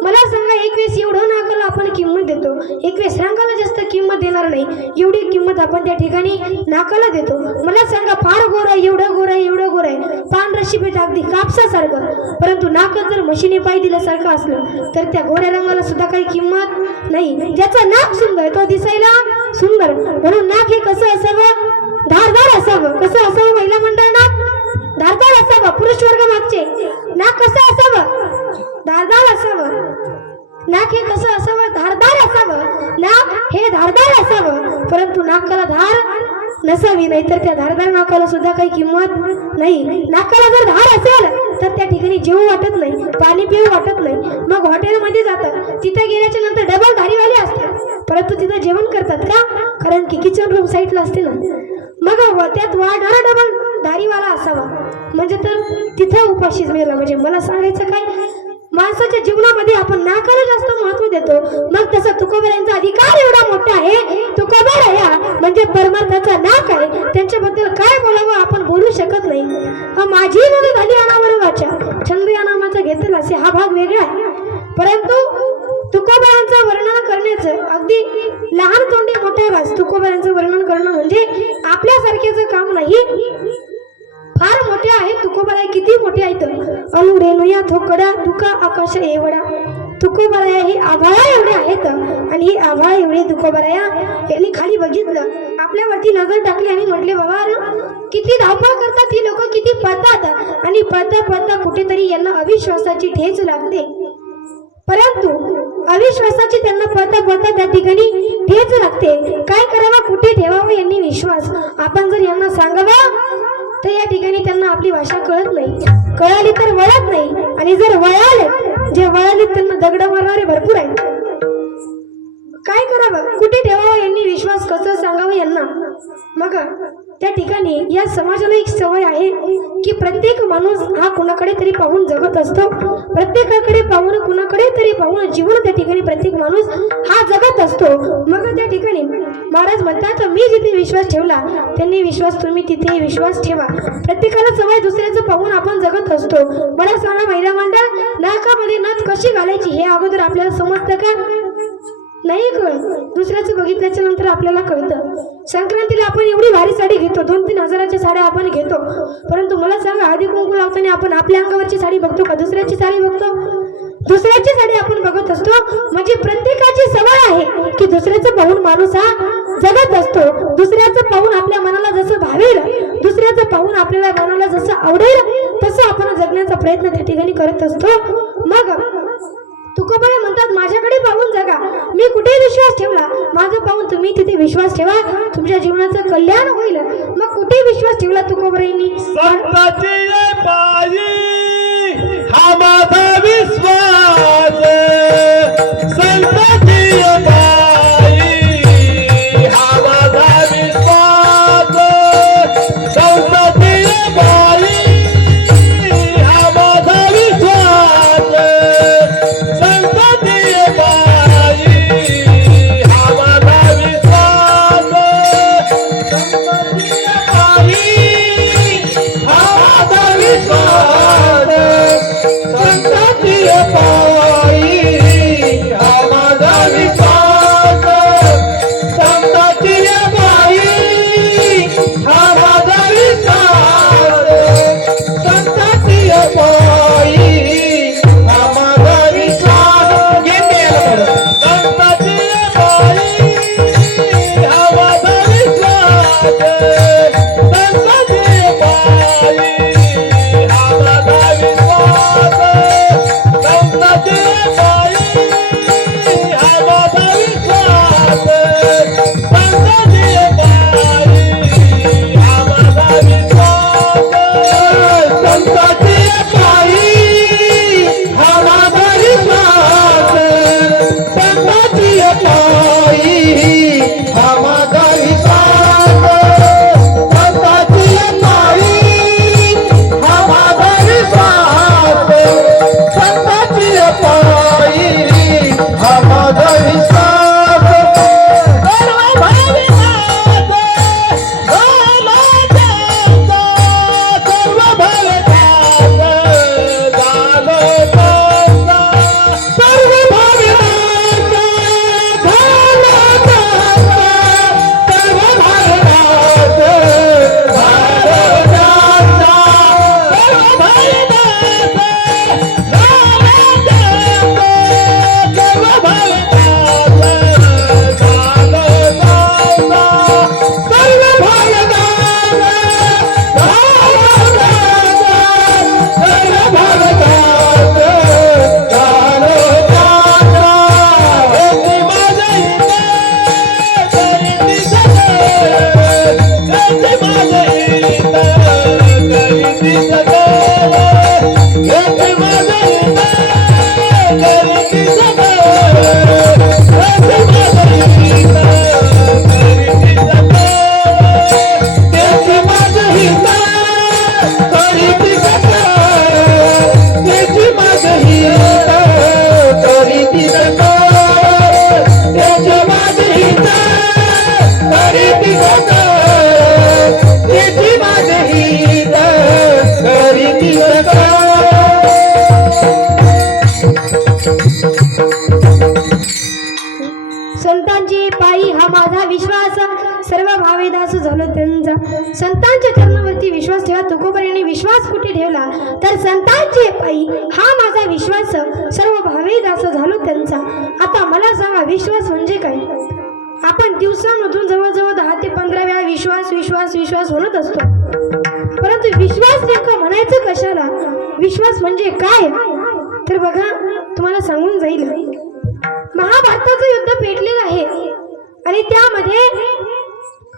मला सांगा, एक वेळेस एवढं नाकाला आपण किंमत देतो, एक वेळेस रंगाला जास्त किंमत देणार नाही, एवढी किंमत आपण त्या ठिकाणी नाकाला देतो. मला सांगा, फार गोर आहे, एवढं गोर आहे, एवढं गोर आहे, पांढरा शिपेट अगदी कापसासारखं, परंतु नाकात जर म्हशीने पाय दिल्यासारखं असलं तर त्या गोऱ्या रंगाला सुद्धा काही किंमत नाही. ज्याचं नाक सुंदर तो दिसायला सुंदर. म्हणून नाक हे कसं असावं? धारदार असावं. कसं असावं महिला मंडळ? नाक धारदार असावं. पुरुष वर्ग मागचे नाक कसं असावं? धारदार असावं. नाक हे कसं असावं? धारदार असावं. नाक हे धारदार असावं, परंतु नाकाला धार नसावी, नाहीतर त्या धारदार नाकाला सुद्धा काही किंमत नाही. नाकाला जर धार असेल तर त्या ठिकाणी जेवू वाटत नाही, पाणी पिऊ वाटत नाही. मग हॉटेलमध्ये जातात, तिथे गेल्याच्या नंतर डबल धारीवाले असतात, परंतु तिथं जेवण करतात का? कारण की किचन रूम साईडला असते ना. मग त्यात वाढणारा डबल दारीवाला असावा, म्हणजे तर तिथं उपाशीच मेला. म्हणजे मला सांगायचं काय, माणसाच्या जीवनामध्ये आपण नाकाला जास्त महत्व देतो. मग तसा तुकोबारायांचा अधिकार एवढा मोठा आहे. तुकोबाराया म्हणजे परमार्थाचा नाक आहे, त्यांच्याबद्दल काय बोलावं आपण बोलू शकत नाही. माझी मुली झाली अनावर वाचा, छंद या नामाचा घेतला असे हा भाग वेगळा आहे. परंतु तुकोबारायांचं वर्णन करण्याचं अगदी लहान तोंडी मोठा वास. तुकोबारायांचं वर्णन करणं म्हणजे आपल्यासारख्याचं काम नाही, फार मोठे आहेत. तुकोबाराय किती मोठे आहेत. अनु रेणुया थोकडा तुका आकाश एवढा. तुकोबाराया हे आभाळा एवढे आहेत आणि हे आभाळ एवढे तुकोबाराया यांनी खाली बघितलं, आपल्यावरती नजर टाकली आणि म्हटले, बाबा किती धावपळ करतात ही लोक, किती पळतात आणि पळता पळता कुठेतरी यांना अविश्वासाची ठेच लागते. परंतु अविश्वासाची त्यांना पळता पळता त्या ठिकाणी ठेच लागते. काय करावं, कुठे ठेवावं यांनी विश्वास. आपण जर यांना सांगावं तर या ठिकाणी त्यांना आपली भाषा कळत नाही, कळाली तर वळत नाही, आणि जर वळाले, जे वळाले त्यांना दगड मारणारे भरपूर आहेत. काय करावं, कुठे ठेवावं यांनी विश्वास, कसं सांगावं यांना. मग त्या ठिकाणी या समाजाला एक सवय आहे की प्रत्येक माणूस हा कुणाकडे तरी पाहून जगत असतो, प्रत्येकाकडे पाहून कुणाकडे तरी पाहून जीवन त्या ठिकाणी प्रत्येक माणूस हा जगत असतो. मग त्या ठिकाणी महाराज म्हणतात, मी जिथे विश्वास ठेवला त्यांनी विश्वास तुम्ही तिथे विश्वास ठेवा. प्रत्येकाला सवय दुसऱ्याचं पाहून आपण जगत असतो. मला सांगा महिला मंडळ, नाकामध्ये नथ कशी घालायची हे अगोदर आपल्याला समजतं का? नाही कळत. दुसऱ्याचं बघितल्याच्या नंतर आपल्याला कळतं. संक्रांतीला आपण एवढी भारी साडी घेतो, 2-3 हजाराच्या साड्या आपण घेतो, परंतु मला सांगा हळदी कुंकू लावताना आपण आपल्या अंगावरची साडी बघतो का दुसऱ्याची साडी बघतो? दुसऱ्याची साडी आपण बघत असतो. म्हणजे प्रत्येकाची सवय आहे की दुसऱ्याचं पाहून माणूस हा जगत असतो. दुसऱ्याचं पाहून आपल्या मनाला जसं भावेल, दुसऱ्याचं पाहून आपल्याला मनाला जसं आवडेल तसं आपण जगण्याचा प्रयत्न त्या ठिकाणी करत असतो. मग तुकोबाई म्हणतात माझ्याकडे पाहून जगा, मी कुठे विश्वास ठेवला माझं पाहून तुम्ही तिथे विश्वास ठेवा, तुमच्या जीवनाचं कल्याण होईल. मग कुठे विश्वास ठेवला तुकोबाईंनी? संताची पायी हा माझा विश्वास, संताची पायी हा माझा विश्वास, संताची पायी हा माझा विश्वास, संताची पायी हा माझा विश्वास, संताची पायी हा माझा विश्वास, संताची पायी हा माझा विश्वास, संताची पायी हा माझा विश्वास, संताची पायी हा माझा विश्वास. संताची पायी हा माझा विश्वास, संताची पायी हा माझा विश्वास, संताची पायी हा माझा विश्वास, संताची पायी हा माझा विश्वास, संताची पायी हा माझा विश्वास, संताची पायी हा माझा विश्वास, संताची पायी हा माझा विश्वास, संताची पायी हा माझा विश्वास. सर्व भाविकांचा, सर्व भाविकांचा, सर्व भाविकांचा, सर्व भाविकांचा, संतांची पायी हा माझा विश्वास, सर्व भावेदास झालो त्यांचा. संतांच्या चरणावरती विश्वास ठेवा. तुकोबाईंनी विश्वास कुठे ठेवला तर संतांची पायी हा माझा विश्वास, सर्व भावेदास झालो त्यांचा. आता मला सांगा विश्वास म्हणजे काय? आपण दिवसामधून जवळजवळ 10 ते 15 वेळा विश्वास विश्वास विश्वास म्हणत असतो, परंतु विश्वास नेमकं म्हणायचं कशाला? विश्वास म्हणजे काय? तर बघा तुम्हाला सांगून जाईल. महाभारताचं युद्ध पेटलेलं आहे आणि त्यामध्ये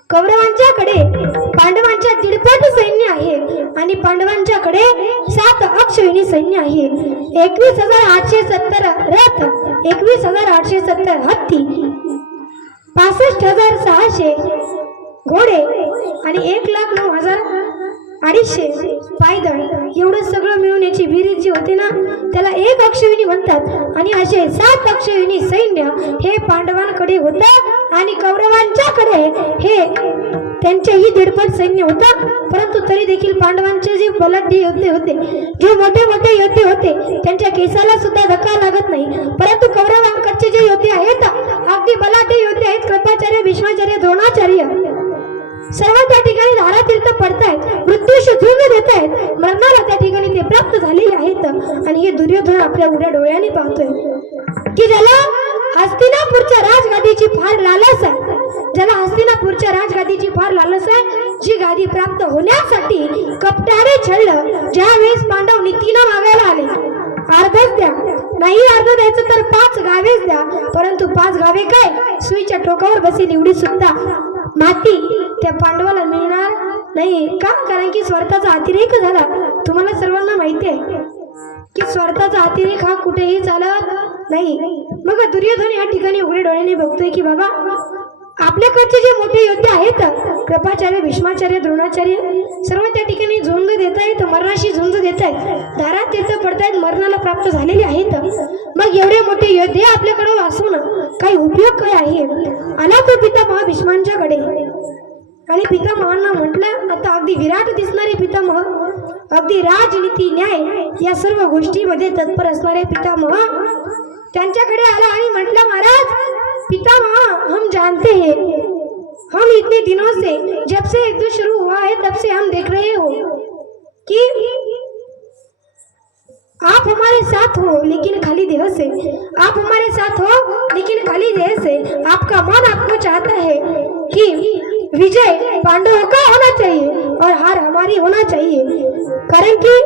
कौरवांच्याकडे पांडवांच्या 1.5 सैन्य आहे आणि पांडवांच्याकडे 7 अक्षौहिणी सैन्य आहे. 21,870 रथ, 21,870 हत्ती, 65,600 घोडे आणि 1,09,250 पायदळ. एवढं सगळं मिळून याची बेरीज जी होते ना त्याला 1 अक्षौहिणी म्हणतात. आणि असे 7 अक्षौहिणी सैन्य हे पांडवांकडे होतं आणि कौरवांच्याकडे हे त्यांचेही 1.5 सैन्य होतं. परंतु तरी देखील पांडवांचे जे बलाढ्य योद्धे होते, जे मोठे मोठे योद्धे होते, त्यांच्या केसाला सुद्धा धक्का लागत नाही. परंतु कौरवांकडचे जे योद्धे आहेत अगदी बलाढ्य योद्धे आहेत, कृपाचार्य, भीष्माचार्य, द्रोणाचार्य सर्व त्या ठिकाणी धारातीर्थ पडतायत, मृत्यूशी झुंज देत आहेत, मरणाला त्या ठिकाणी ते प्राप्त झालेले आहेत. आणि हे दुर्योधन आपल्या उड्या डोळ्याने पाहतोय की ज्याला हस्तिनापूरच्या राजगादीची फार लालस आहे, ज्याला हस्तिनापूरच्या राजगादीची फार लालस आहे, जी गादी प्राप्त होण्यासाठी कपटाने छळलं. ज्या वेळेस पांडव नीतीनं मागायला आले, अर्धच द्या, नाही अर्ध द्यायचं तर 5 गावेच द्या, परंतु 5 गावे काय, सुईच्या टोकावर बसेल एवढी सुद्धा माती त्या पांडवाला मिळणार नाही का? कारण की स्वार्थाचा अतिरेक झाला. तुम्हाला सर्वांना माहिती आहे की स्वार्थाचा अतिरेक हा कुठेही चालत नाही. मग दुर्योधन या ठिकाणी उघडे डोळ्याने बघतोय की बाबा आपल्याकडचे जे मोठे योद्धे आहेत, कृपाचार्य, भीष्माचार्य, द्रोणाचार्य, सर्व त्या ठिकाणी झुंज देत आहेत, मरणाशी झुंज देत आहेत, दारात तीर्थ पडतायत, मरणाला प्राप्त झालेले आहेत. मग एवढे मोठे योद्धे आपल्याकडे वाचून काही उपयोग काय आहे? आला तो पितामह भीष्मांच्याकडे आणि पितामहांना म्हटलं, आता अगदी विराट दिसणारे पितामह, अगदी राजनीती, न्याय या सर्व गोष्टीमध्ये तत्पर असणारे पितामह त्यांच्याकडे आला आणि म्हटलं, महाराज पितामह, हम जानते हैं, हम इतने दिनों से, जब से युद्ध शुरू हुआ है तब से हम देख रहे हो कि आप हमारे साथ हो लेकिन खाली देह से, आप हमारे साथ हो लेकिन खाली देह से, आपका मन आपको चाहता है कि विजय पांडवों का होना चाहिए और हार हमारी होना चाहिए. कारण की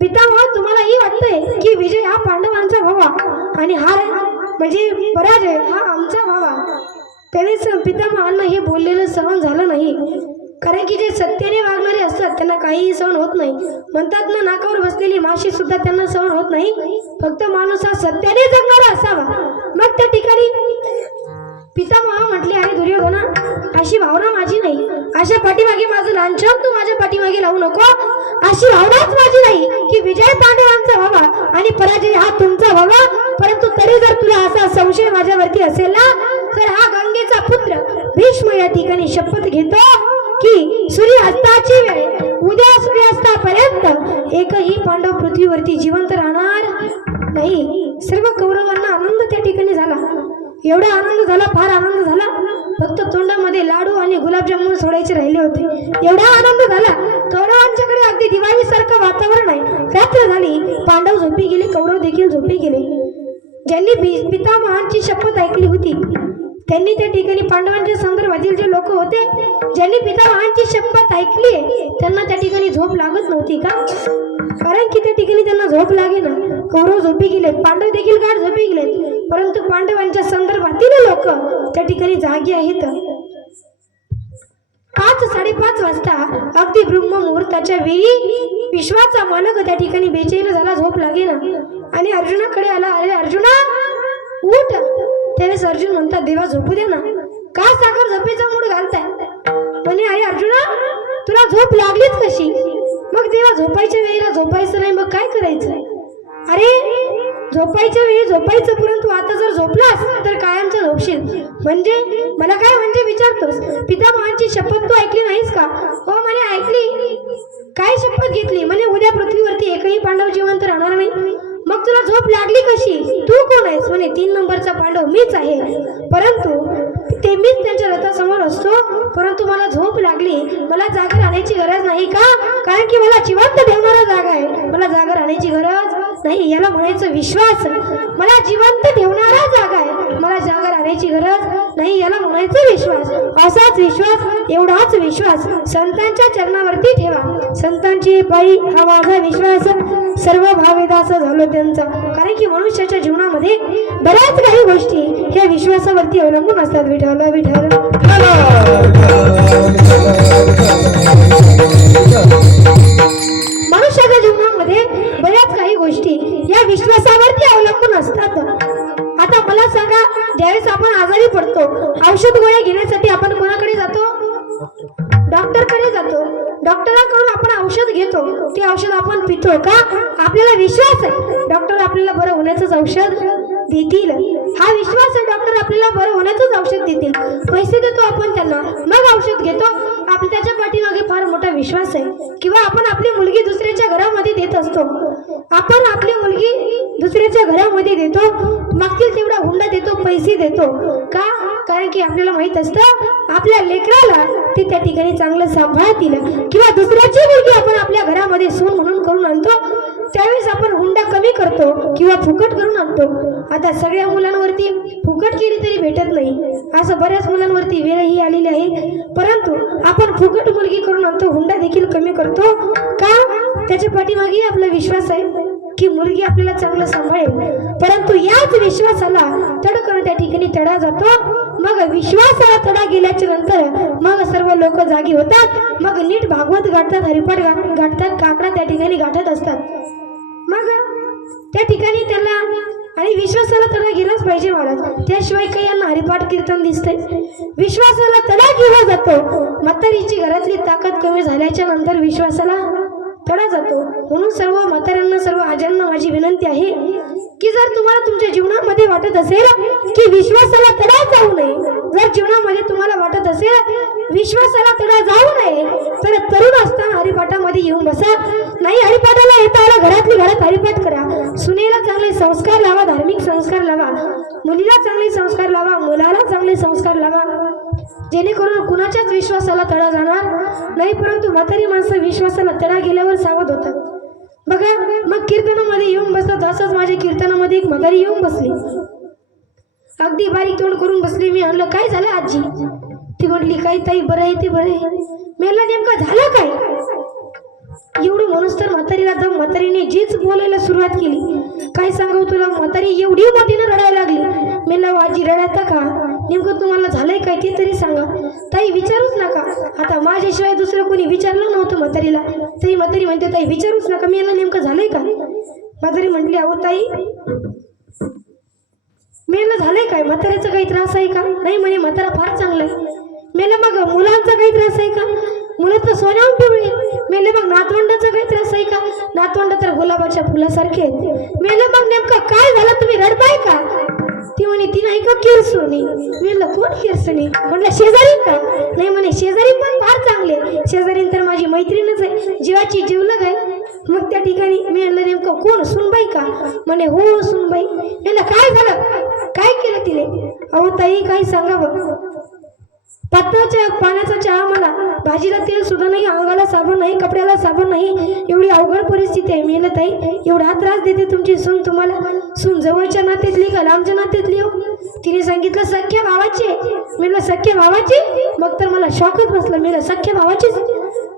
पितामह तुम्हालाही वाटतंय की विजय हा पांडवांचा व्हावा आणि हार म्हणजे पराजय हा आमचा व्हावा. त्यावेळेस पितामहांना हे बोललेलं सहन झालं नाही. कारण की जे सत्याने वागणारे असतात त्यांना काहीही सहन होत नाही. म्हणतात ना, नाकावर बसलेली माशी सुद्धा त्यांना सहन होत नाही. फक्त माणूस हा सत्याने जगणारा असावा. मग त्या ठिकाणी पितामह म्हटले, अरे दुर्योधना, अशी भावना माझी नाही, अशा पाठीमागे माझं लांछन तू माझ्या पाठीमागे लावू नको. अशी भावनाच माझी नाही की विजय पांडवांचा व्हावा आणि पराजय हा तुमचा व्हावा. परंतु तरी जर तुला असा संशय माझ्यावरती असेल ना, तर हा गंगेचा पुत्र भीष्म या ठिकाणी शपथ घेतो की सूर्यास्ताची वेळ, उद्या सूर्यास्तापर्यंत एकही पांडव पृथ्वीवरती जिवंत राहणार नाही. सर्व कौरवांना आनंद त्या ठिकाणी झाला. एवढा आनंद झाला, फार आनंद झाला. फक्त तोंडामध्ये लाडू आणि गुलाबजामुन सोडायचे राहिले होते. एवढा आनंद झाला. कौरवांच्याकडे अगदी दिवाळीसारखं वातावरण आहे. रात्र झाली, पांडव झोपी गेले, कौरव देखील झोपी गेले. ज्यांनी पितामहांची शपथ ऐकली होती त्यांनी त्या ठिकाणी पांडवांच्या संदर्भातील जे लोक होते, ज्यांनी पितामहांची शपथ ऐकली त्यांना त्या ठिकाणी झोप लागत नव्हती का? कारण की त्या ठिकाणी त्यांना झोप लागे ना. कौरव झोपी गेले, पांडव देखील गाढ झोपी गेले, परंतु पांडवांच्या संदर्भातील लोक त्या ठिकाणी जागी आहेत. 5-5:30 वाजता अगदी ब्रह्म मुहूर्ताच्या वेळी विश्वाचा मालक त्या ठिकाणी बेचैन झाला, झोप लागे ना. आणि अर्जुनाकडे आला, अरे अर्जुना उठ. त्यावेळेस अर्जुन म्हणतात, देवा झोपू दे ना, का साखर झोपेचा मूड घालताय? म्हणे, अरे अर्जुना तुला झोप लागलीच कशी? मग देवा झोपायच्या वेळेला झोपायचं नाही, मग काय करायचं? अरे झोपायच्या वेळी झोपायचं, परंतु आता जर झोपलास तर कायमचं झोपशील. म्हणजे मला काय म्हणजे विचारतोस? पितामहांची शपथ तू ऐकली नाहीस का? हो म्हणे ऐकली. काय शपथ घेतली? म्हणे उद्या पृथ्वीवरती एकही पांडव जिवंत राहणार नाही. मग तुला झोप लागली कशी? तू कोण आहेस? म्हणे 3 नंबरचा पांडव मीच आहे, परंतु ते मीच त्यांच्या रथासमोर असतो. परंतु मला झोप लागली, मला जागा राहण्याची गरज नाही का? कारण की मला जिवंत ठेवणारा जागा आहे, मला जागा राहण्याची गरज नाही. याला म्हणायचं विश्वास. मला जिवंत ठेवणारा जागा आहे, मला जागा राहण्याची गरज नाही, याला म्हणायचं विश्वास. असाच विश्वास, एवढाच विश्वास संतांच्या चरणावरती ठेवा. संतांची पायी हा माझा विश्वास, सर्व भाववेदास झालो त्यांचा. कारण की मनुष्याच्या जीवनामध्ये बऱ्याच काही गोष्टी ह्या विश्वासावरती अवलंबून असतात. विठ्ठल विठ्ठल. मनुष्याच्या जीवनामध्ये बऱ्याच काही गोष्टी या विश्वासावरती अवलंबून असतात. आता मला सांगा, ज्यावेळेस आपण आजारी पडतो, औषध गोळ्या घेण्यासाठी आपण कोणाकडे जातो? डॉक्टरकडे जातो. डॉक्टरांकडून आपण औषध घेतो, ते औषध आपण पितो का? आपल्याला विश्वास आहे डॉक्टर आपल्याला बरं होण्याचंच औषध देतील. हा विश्वास आहे डॉक्टर आपल्याला बरं होण्याचंच औषध देतील. पैसे देतो आपण त्यांना, मग औषध घेतो. आपल्या त्याच्या पाठीमागे फार मोठा विश्वास विश्वास आहे. किंवा आपण आपली मुलगी दुसऱ्याच्या घरामध्ये देत असतो. आपण आपली मुलगी दुसऱ्याच्या घरामध्ये देतो, मागतील तेवढा हुंडा देतो, पैसे देतो. का? कारण की आपल्याला माहित असतं आपल्या लेकराला ते त्या ठिकाणी चांगलं सांभाळतील. किंवा दुसऱ्याची मुलगी आपण आपल्या घरामध्ये सून म्हणून करून आणतो, त्यावेळेस आपण हुंडा कमी करतो किंवा फुकट करून आणतो. आता सगळ्या मुलांवरती फुकट केली तरी भेटत नाही, असं बऱ्याच मुलांवरती वेळही आलेली आहे. परंतु आपण फुकट मुलगी करून आणतो, हुंडा देखील कमी करतो. का? त्याच्या पाठीमागे आपला विश्वास आहे की मुलगी आपल्याला चांगलं सांभाळेल. परंतु याच विश्वासाला तड करून त्या ठिकाणी तडा जातो. मग विश्वासाला तडा गेल्याच्या नंतर मग सर्व लोक जागी होतात. मग नीट भागवत गाठतात, हरिपाठ गाठतात, काकडा त्या ठिकाणी गाठत असतात. मग त्या ठिकाणी त्याला आणि विश्वासाला तडा गेलाच पाहिजे महाराज, त्याशिवाय काही यांना हरिपाठ कीर्तन दिसतंय. विश्वासाला तडा गेला जातो. म्हातारीची घरातली ताकद कमी झाल्याच्या नंतर विश्वासाला तडा जातो. म्हणून सर्व म्हाताऱ्यांना, सर्व आज्यांना माझी विनंती आहे की जर तुम्हाला तुमच्या जीवनामध्ये वाटत असेल की विश्वासाला तडा जाऊ नये, जर जीवनामध्ये तुम्हाला वाटत असेल विश्वासाला तडा जाऊ नये, तर तरुण असताना हरिपाठामध्ये येऊन बसा. नाही हरिपाठाला येता आला, घरातली घरात हरिपाठ करा. सुनेला चांगले संस्कार लावा, धार्मिक संस्कार लावा. मुलीला चांगले संस्कार लावा, मुलाला चांगले संस्कार लावा, जेणेकरून कुणाच्याच विश्वासाला तडा जाणार नाही. परंतु म्हातारी माणसं विश्वासाला तडा गेल्यावर सावध होतात. बघा, मग कीर्तनामध्ये येऊन बसतात. असंच माझ्या कीर्तनामध्ये एक म्हातारी येऊन बसली, अगदी बारीक तोंड करून बसली. मी म्हणलं काय झालं आजी? ती म्हटली काय ताई, बरं आहे ते बरं आहे. मी म्हणलं नेमकं झालं काय? एवढं म्हणूस तर म्हातारीला दम, म्हातारीने जीच बोलायला सुरुवात केली. काय सांगू तुला, म्हातारी एवढी मोठीनं रडायला लागली. मी म्हणलं आजी रडाता का? नेमकं तुम्हाला झालंय काय ते तरी सांगा. ताई विचारूच नका. आता माझ्याशिवाय दुसरं कोणी विचारलं नव्हतं म्हातारीला, तरी म्हातारी म्हणते ताई विचारूच नका. मी यांना नेमकं झालंय का? म्हातारी म्हटली अहो ताई, मी यांना झालंय काय? म्हाताऱ्याचा काही त्रास आहे का? नाही म्हणे म्हातारा फार चांगला आहे. मेलं मग मुलांचा काही त्रास आहे का? मुलं तर सोन्याहून पिवळी. मेले मग नातवंडाचा काही त्रास आहे का? नातवंड तर गुलाबाच्या फुलासारखे आहेत. मेलं मग नेमकं काय झालं, तुम्ही रडताय का? ती म्हणे ती नाही का किरसुनी. मी म्हणलं कोण किरसुनी? म्हटलं शेजारी का? नाही म्हणे शेजारी पण फार चांगले. शेजारी तर माझी मैत्रीणच आहे, जीवाची जीवलग आहे. मग त्या ठिकाणी मी म्हणलं नेमकं कोण? सुनबाई का? म्हणे हो सुनबाई. म्हणलं काय झालं, काय केलं तिने? अहो ताई काय सांगावं, पातळच्या पाण्याचा चहा मला, भाजीला तेल सुद्धा नाही, अंगाला साबण नाही, कपड्याला साबण नाही, एवढी अवघड परिस्थिती आहे. मी म्हणलं ताई एवढा त्रास देते तुमची सून तुम्हाला? सून जवळच्या नात्यातली का लांबच्या नात्यातली हो? तिने सांगितलं सख्या भावाची. मी म्हणलं सख्या भावाची? मग तर मला शॉकच बसला. मी म्हणलं सख्या भावाचीच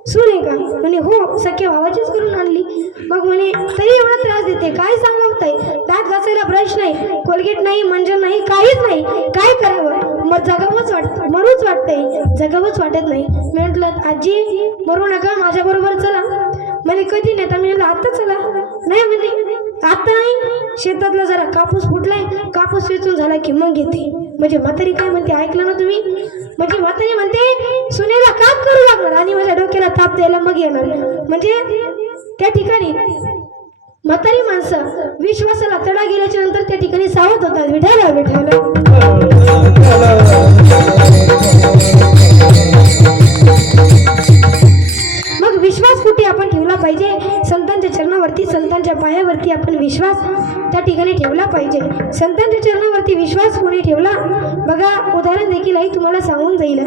सून आहे का? म्हणे हो सख्या भावाचीच करून आणली. मग म्हणे तरी एवढा त्रास देते, काय सांगावं ताई? दात घासायला ब्रश नाही, कोलगेट नाही, मंजन नाही, काहीच नाही, काय करावं? मग जगावंच वाटतं, मरूच वाटतंय, जगावंच वाटत नाही. मी म्हटलं आजी मरू नका, माझ्या बरोबर चला. म्हणे कधी नेता? मी म्हटलं आता चला. नाही म्हणे आता नाही, शेतातला जरा कापूस फुटलाय, कापूस वेचून झाला की मग येते. म्हणजे म्हातारी काय म्हणते ऐकलं ना तुम्ही? म्हणजे म्हातारी म्हणते सुनेला काम करू लागणार आणि माझ्या डोक्याला ताप द्यायला मग येणार. म्हणजे त्या ठिकाणी म्हातारी माणसं विश्वासाला तडा गेल्याच्या नंतर त्या ठिकाणी सावध होतात. विठाला विठाला मग विश्वास कुठे आपण ठेवला पाहिजे? संतांच्या चरणावरती, संतांच्या पायावरती आपण विश्वास त्या ठिकाणी ठेवला पाहिजे. संतांच्या चरणावरती विश्वास कोणी ठेवला? बघा उदाहरण देखील आहे तुम्हाला सांगून जाईल.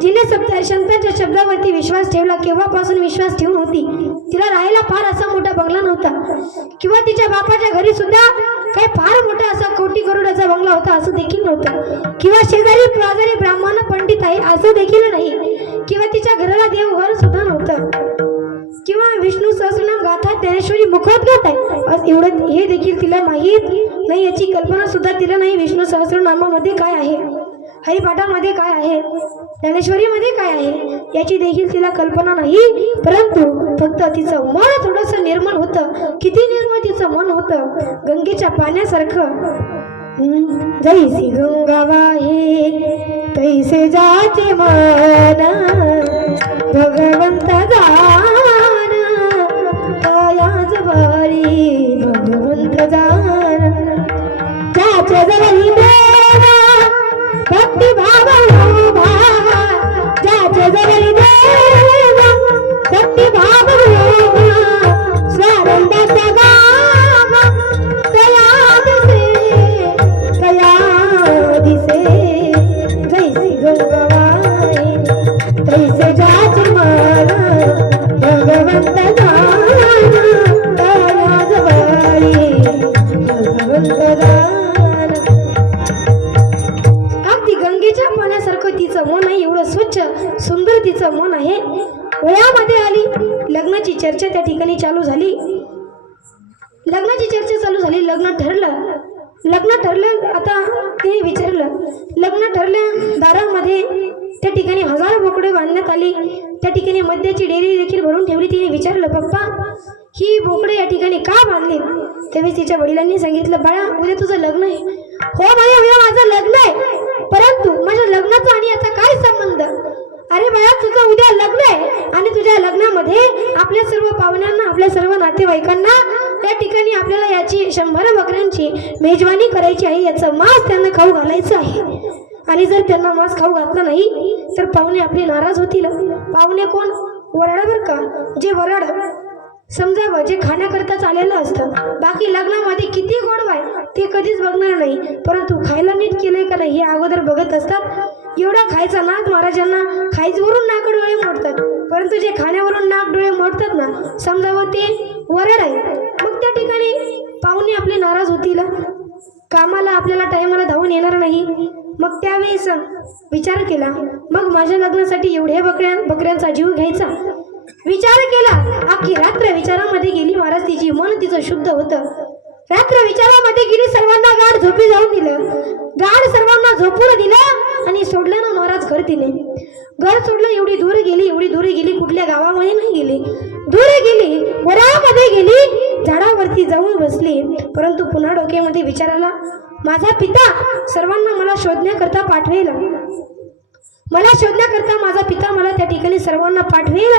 जिने संतांच्या शब्दावरती विश्वास ठेवला, केव्हापासून विश्वास ठेवून होती, तिला राहायला फार असा मोठा बंगला नव्हता, किंवा तिच्या बापाच्या घरी सुद्धा काही फार मोठा असा कोटी करोडाचा बंगला होता असं देखील नव्हतं, किंवा शेजारी पाजारी ब्राह्मण पंडित आहे असं देखील नाही, किंवा तिच्या घराला देवघर सुद्धा नव्हतं, किंवा विष्णू सहस्रनाम गाथा ज्ञानेश्वरी मुखोद्गत आहे एवढं हे देखील तिला माहीत नाही. याची कल्पना सुद्धा तिला नाही. विष्णू सहस्रनामामध्ये काय आहे, हरिपाठामध्ये काय आहे, ज्ञानेश्वरीमध्ये काय आहे याची देखील तिला कल्पना नाही. परंतु फक्त तिचं मन थोडंसं निर्मळ होतं. किती निर्मळ तिचं मन होतं, गंगेच्या पाण्यासारखं. जैसी गंगा वाहे तैसे जाचे मन, भगवंत जान कायाच बारी, भगवंत जान त्याच्या जवळी देवा भक्ती भाव उभा, ज्याच्या जवळी देवा चर्चा त्या ठिकाणी चालू झाली. लग्नाची चर्चा चालू झाली. लग्न ठरलं. आता तिने विचारलं, लग्न ठरलं. दारामध्ये त्या ठिकाणी हजारो बोकडे बांधण्यात आली. त्या ठिकाणी मद्याची डेअरी देखील भरून ठेवली. तिने विचारलं, पप्पा ही बोकडे या ठिकाणी का बांधली? त्यावेळेस तिच्या वडिलांनी सांगितलं, बाळा उद्या तुझं लग्न आहे. हो बाळा उद्या माझं लग्न आहे, परंतु माझ्या लग्नाचा आणि याचा काय संबंध? अरे बाळा तुझं उद्या लग्न आहे आणि तुझ्या लग्नामध्ये आपल्या सर्व पाहुण्यांना, आपल्या सर्व नातेवाईकांना या ठिकाणी आपल्याला याची 100 बकऱ्यांची मेजवानी करायची आहे. याचं मांस त्यांना खाऊ घालायचं आहे. आणि जर त्यांना मांस खाऊ घातलं नाही तर पाहुणे आपले नाराज होतील. पाहुणे कोण? वराड बर का, जे वराड समजावं, जे खाण्याकरता चाललेलं असतं. बाकी लग्नामध्ये किती गोड आहे ते कधीच बघणार नाही, परंतु खायला नीट केलंय का नाही हे अगोदर बघत असतात. एवढा खायचा नाद महाराजांना, खायचवरून नाक डोळे मोडतात, परंतु जे खाण्यावरून नाक डोळे मोडतात ना समजावं ते वराड आहे. मग त्या ठिकाणी पाहुणे आपले नाराज होतील, कामाला आपल्याला टायमाला धावून येणार नाही. मग त्यावेळेस विचार केला, मग माझ्या लग्नासाठी एवढ्या बकऱ्यांचा जीव घ्यायचा विचार केला. अख्खी रात्र विचारामध्ये गेली महाराज. तिची मन तिचं शुद्ध होतं. रात्र विचारामध्ये गेली. सर्वांना गाढ झोपी जाऊन दिलं. गाढ सर्वांना झोपून दिलं आणि सोडलं ना महाराज घर. तिने घर सोडलं. एवढी दूर गेली, कुठल्या गावामध्ये नाही गेली, दूर गेली, वरामध्ये गेली, झाडावरती जाऊन बसली. परंतु पुन्हा डोक्यामध्ये विचार आला, माझा पिता सर्वांना मला शोधण्याकरता पाठवेल. माझा पिता मला त्या ठिकाणी सर्वांना पाठवेल.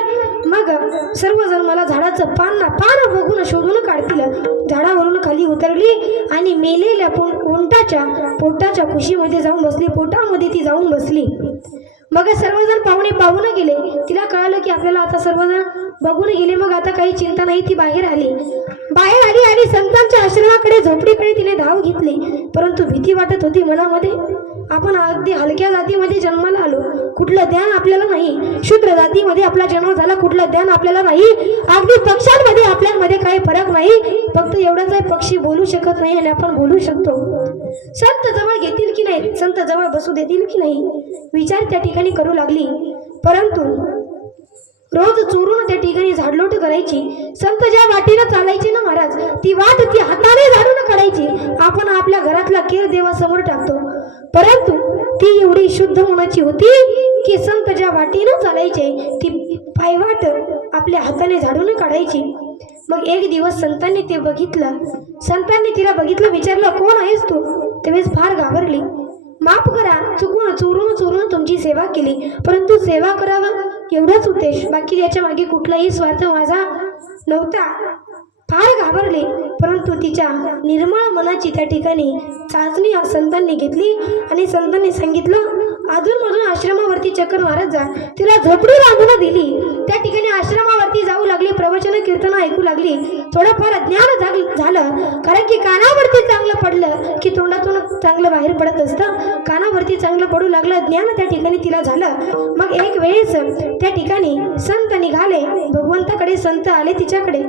मग सर्वजण मला झाडाचं पान बघून शोधून काढतील. झाडावरून खाली उतरली आणि मेलेल्या उंटाच्या पोटाच्या कुशीमध्ये जाऊन बसली. पोटामध्ये ती जाऊन बसली. मग सर्वजण पाहुणे पाहून गेले. तिला कळालं की आपल्याला आता सर्वजण बघून गेले. मग आता काही चिंता नाही. ती बाहेर आली आणि संतांच्या आश्रमाकडे, झोपडीकडे तिने धाव घेतली. परंतु भीती वाटत होती मनामध्ये. आपण अगदी हलक्या जातीमध्ये जन्माला आलो, कुठलं ज्ञान आपल्याला नाही. शूद्र जातीमध्ये आपला जन्म झाला, कुठलं ज्ञान आपल्याला नाही. अगदी पक्ष्यांमध्ये आपल्यामध्ये काही फरक नाही. फक्त एवढंच आहे, पक्षी बोलू शकत नाही आणि आपण बोलू शकतो. संत जवळ घेतील की नाही, संत जवळ बसू देतील की नाही, विचार त्या ठिकाणी करू लागली. परंतु रोज चोरून त्या ठिकाणी झाडलोट करायची. संत ज्या वाटेनं चालायची ना महाराज, ती वाट ती हाताने झाडून काढायची. आपण आपल्या घरातला केर देवासमोर टाकतो, परंतु ती एवढी शुद्ध मनाची होती की संत ज्या वाटेनं चालायचे ती पायवाट आपल्या हाताने झाडून काढायची. मग एक दिवस संतांनी ते बघितलं. संतांनी तिला बघितलं, विचारलं, कोण आहेस तू? त्यावेळेस फार घाबरली. माफ करा, चुकून चोरून तुमची सेवा केली, परंतु सेवा करावं एवढाच उद्देश, बाकी याच्या मागे कुठलाही स्वार्थ माझा नव्हता. फार घाबरले. परंतु तिच्या निर्मळ मनाची त्या ठिकाणी चाचणी संतांनी घेतली आणि संतांनी सांगितलं, अधूनमधून आश्रमावरती चक्कर मारत जा. तिला झोपडी बांधून दिली. त्या ठिकाणी आश्रमावरती जाऊ लागली, प्रवचन कीर्तन ऐकू लागली. थोडंफार ज्ञान झालं, कारण की कानावरती चांगलं पडलं की तोंडातून चांगलं बाहेर पडत असतं. कानावरती चांगलं पडू लागलं, ज्ञान त्या ठिकाणी तिला झालं. मग एक वेळेस त्या ठिकाणी संत निघाले. भगवंताकडे संत आले तिच्याकडे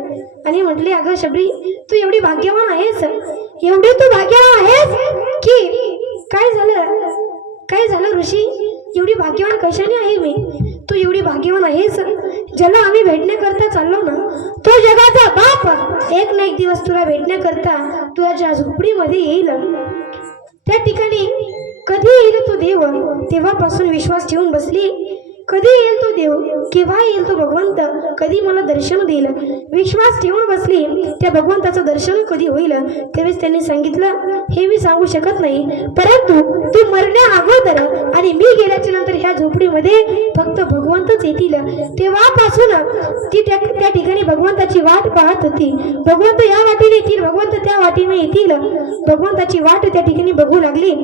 आणि म्हटले, अगं शबरी, तू एवढी भाग्यवान आहेस, एवढी तू भाग्यवान आहेस की काय झालं ऋषी, एवढी भाग्यवान कशाने आहे मी? तू एवढी भाग्यवान आहेस, ज्याला आम्ही भेटण्याकरता चाललो ना तो जगाचा बाप एक ना एक दिवस तुला भेटण्याकरता तुझ्या झोपडीमध्ये येईल. त्या ठिकाणी कधी येईल तो देव, तेव्हापासून विश्वास ठेवून बसली. कधी येईल तो देव, केव्हा येईल तो भगवंत, कधी मला दर्शन देईल, विश्वास ठेवून बसली. त्या भगवंताचं दर्शन कधी होईल. त्यावेळेस त्यांनी सांगितलं, हे मी सांगू शकत नाही, परंतु तू मरण्या अगोदर आणि मी गेल्याच्या नंतर ह्या झोपडीमध्ये फक्त भगवंतच येतील. तेव्हापासून ती त्या ठिकाणी भगवंताची वाट पाहत होती. भगवंत या वाटेने येतील, भगवंत त्या वाटेने येतील. भगवंताची वाट त्या ठिकाणी बघू लागली.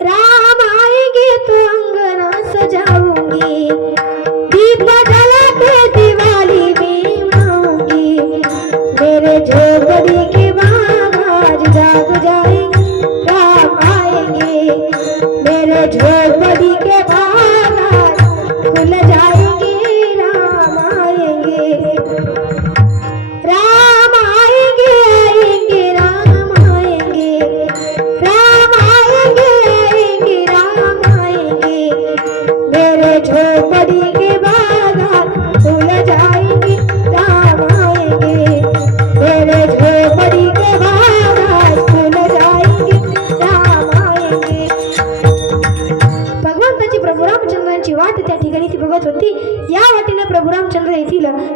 राम आएंगे तो अंगना सजाऊंगी, दीप जला के दिवाली में आऊंगी, मेरे झोपड़ी के बाग आज जाग जाएंगे, राम आएंगे, मेरे झोपड़ी के बाग आज खुल जाएंगे, राम आएंगे, राम आएंगे, आएंगे राम आएंगे, राम आएंगे, राम आएंगे, मेरे झोपड़ी के बाहर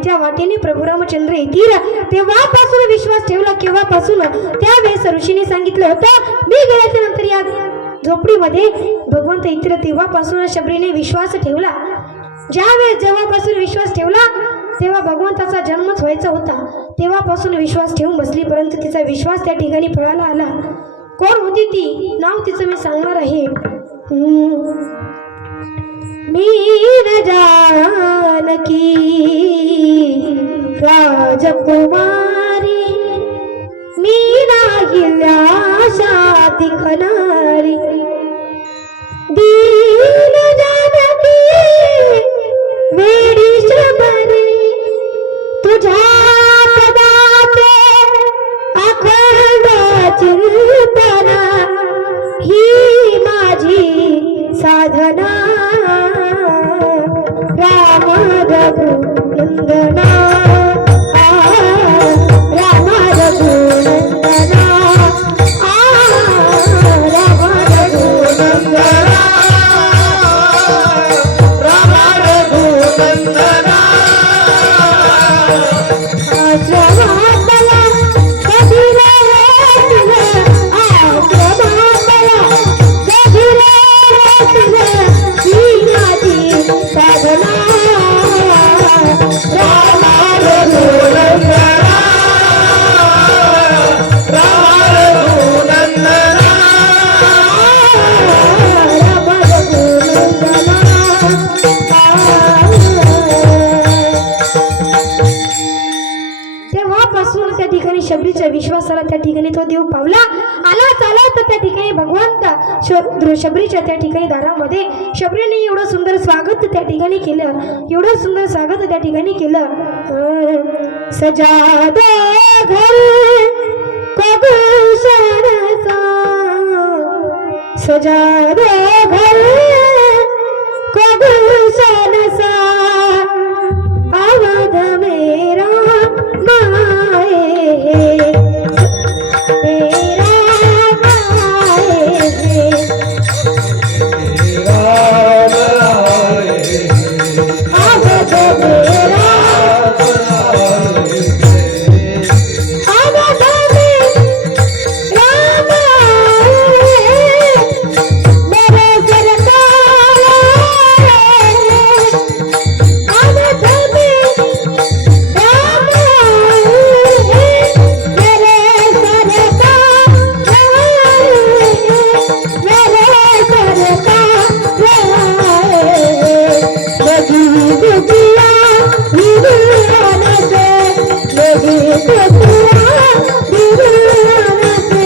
त्या वाटेने प्रभू रामचंद्र येतील तेव्हापासून विश्वास ठेवला. केव्हापासून? त्यावेळेस ऋषीने सांगितलं होतं मी गेल्याच्या नंतर या झोपडीमध्ये भगवंत येतील तेव्हापासून शबरीने विश्वास ठेवला. जेव्हापासून विश्वास ठेवला तेव्हा भगवंताचा जन्मच व्हायचा होता. तेव्हापासून विश्वास ठेवून बसली, परंतु तिचा विश्वास त्या ठिकाणी फळाला आला. कोण होती ती? नाव तिचं मी सांगणार आहे. मीर जानकी राजकुमारी मीरा हिल्या दिखणारी दीन जानकी वेडी शबरी तुझ्या पदाचे अखंड चिंतना ही माझी साधना. राम रघुनंदना राम रघुनंदना राम रघुनंदना राम रघुनंदना आश्रमातला कधी राहतील आश्रमातला कधी राहतील ही माझी साधना. राम रघुनंदना राम रघुनंदना राम रघुनंदना. तेव्हापासून त्या ठिकाणी शबरीच्या विश्वासाला त्या ठिकाणी तो देव पावला. आला चाला तर त्या ठिकाणी भगवंत शबरीच्या त्या ठिकाणी दारामध्ये शबरीने एवढं सुंदर स्वागत त्या ठिकाणी केलं. एवढं सुंदर स्वागत त्या ठिकाणी केलं. सजा दे घर को गुलशन सा सजा दे घर को गुलशन सा अवध मेरा माए मेरा माए राम आए अवध मेरा अवध में राम आए मेरे सरकार अवध में राम आए मेरे सरकार मेरे सरकार लगी दुनिया विरान से लगी दुनिया विरान से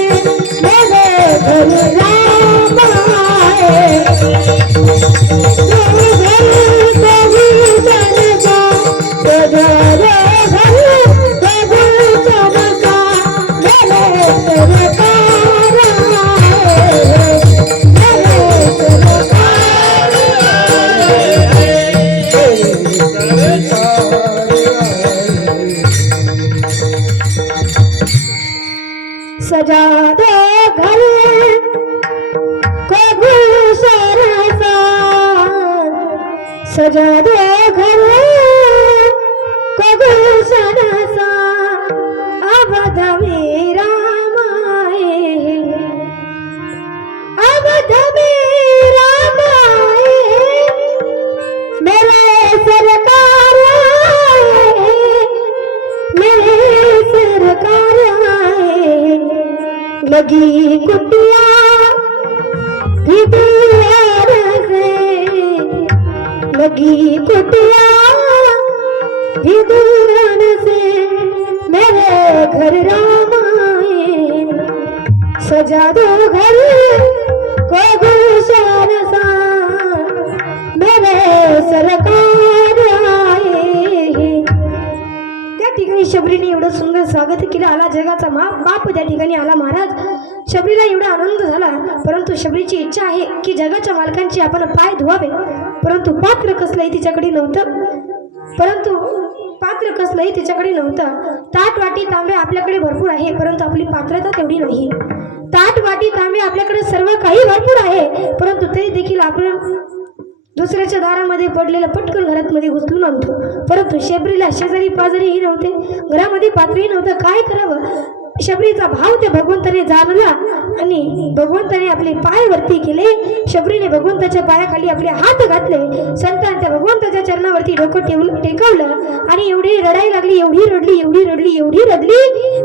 मेरे घर राम आए मेरे घर कभी चलगा सजा रे घर कभी चलगा मेरे सरकार आए मेरे सरकार सजा दे घर को गुलशन सा सजा दे घर को गुलशन सा अवध मेरा माए अवध मेरा माए मेरे सरकार आए मेरे सरकार आए लगी कुटिया भी दीवार से लगी कुटिया भी दीवार से मेरे घर राम आए सजा दो घर को गुलशन सा मेरे सरकार आए. त्या ठिकाणी शबरीने एवढं सुंदर स्वागत केलं. आला जगाचा बाप त्या ठिकाणी आला महाराज. शबरीला एवढा आनंद झाला, परंतु शबरीची इच्छा आहे की जगाच्या मालकांची आपण पाय धुवावे, परंतु पात्र कसलंही तिच्याकडे नव्हतं. परंतु पात्र कसलंही तिच्याकडे नव्हतं. ताट वाटी तांबे आपल्याकडे भरपूर आहे, परंतु आपली पात्रता तेवढी नाही. ताट वाटी तांबे आपल्याकडे सर्व काही भरपूर आहे, परंतु तरी देखील आपण दुसऱ्याच्या दारामध्ये पडलेलं पटकन घरात मध्ये घुसलून आणतो. परंतु शबरीला शेजारी पाजारीही नव्हते, घरामध्ये पात्रही नव्हतं. काय करावं? शबरीचा भाव त्या भगवंताने जाणला आणि भगवंताने आपले पाय वरती केले. शबरीने भगवंताच्या पायाखाली आपले हात घातले. संतान त्या भगवंताच्या चरणावरती डोकं टेकवलं आणि एवढी रडायला लागली, एवढी रडली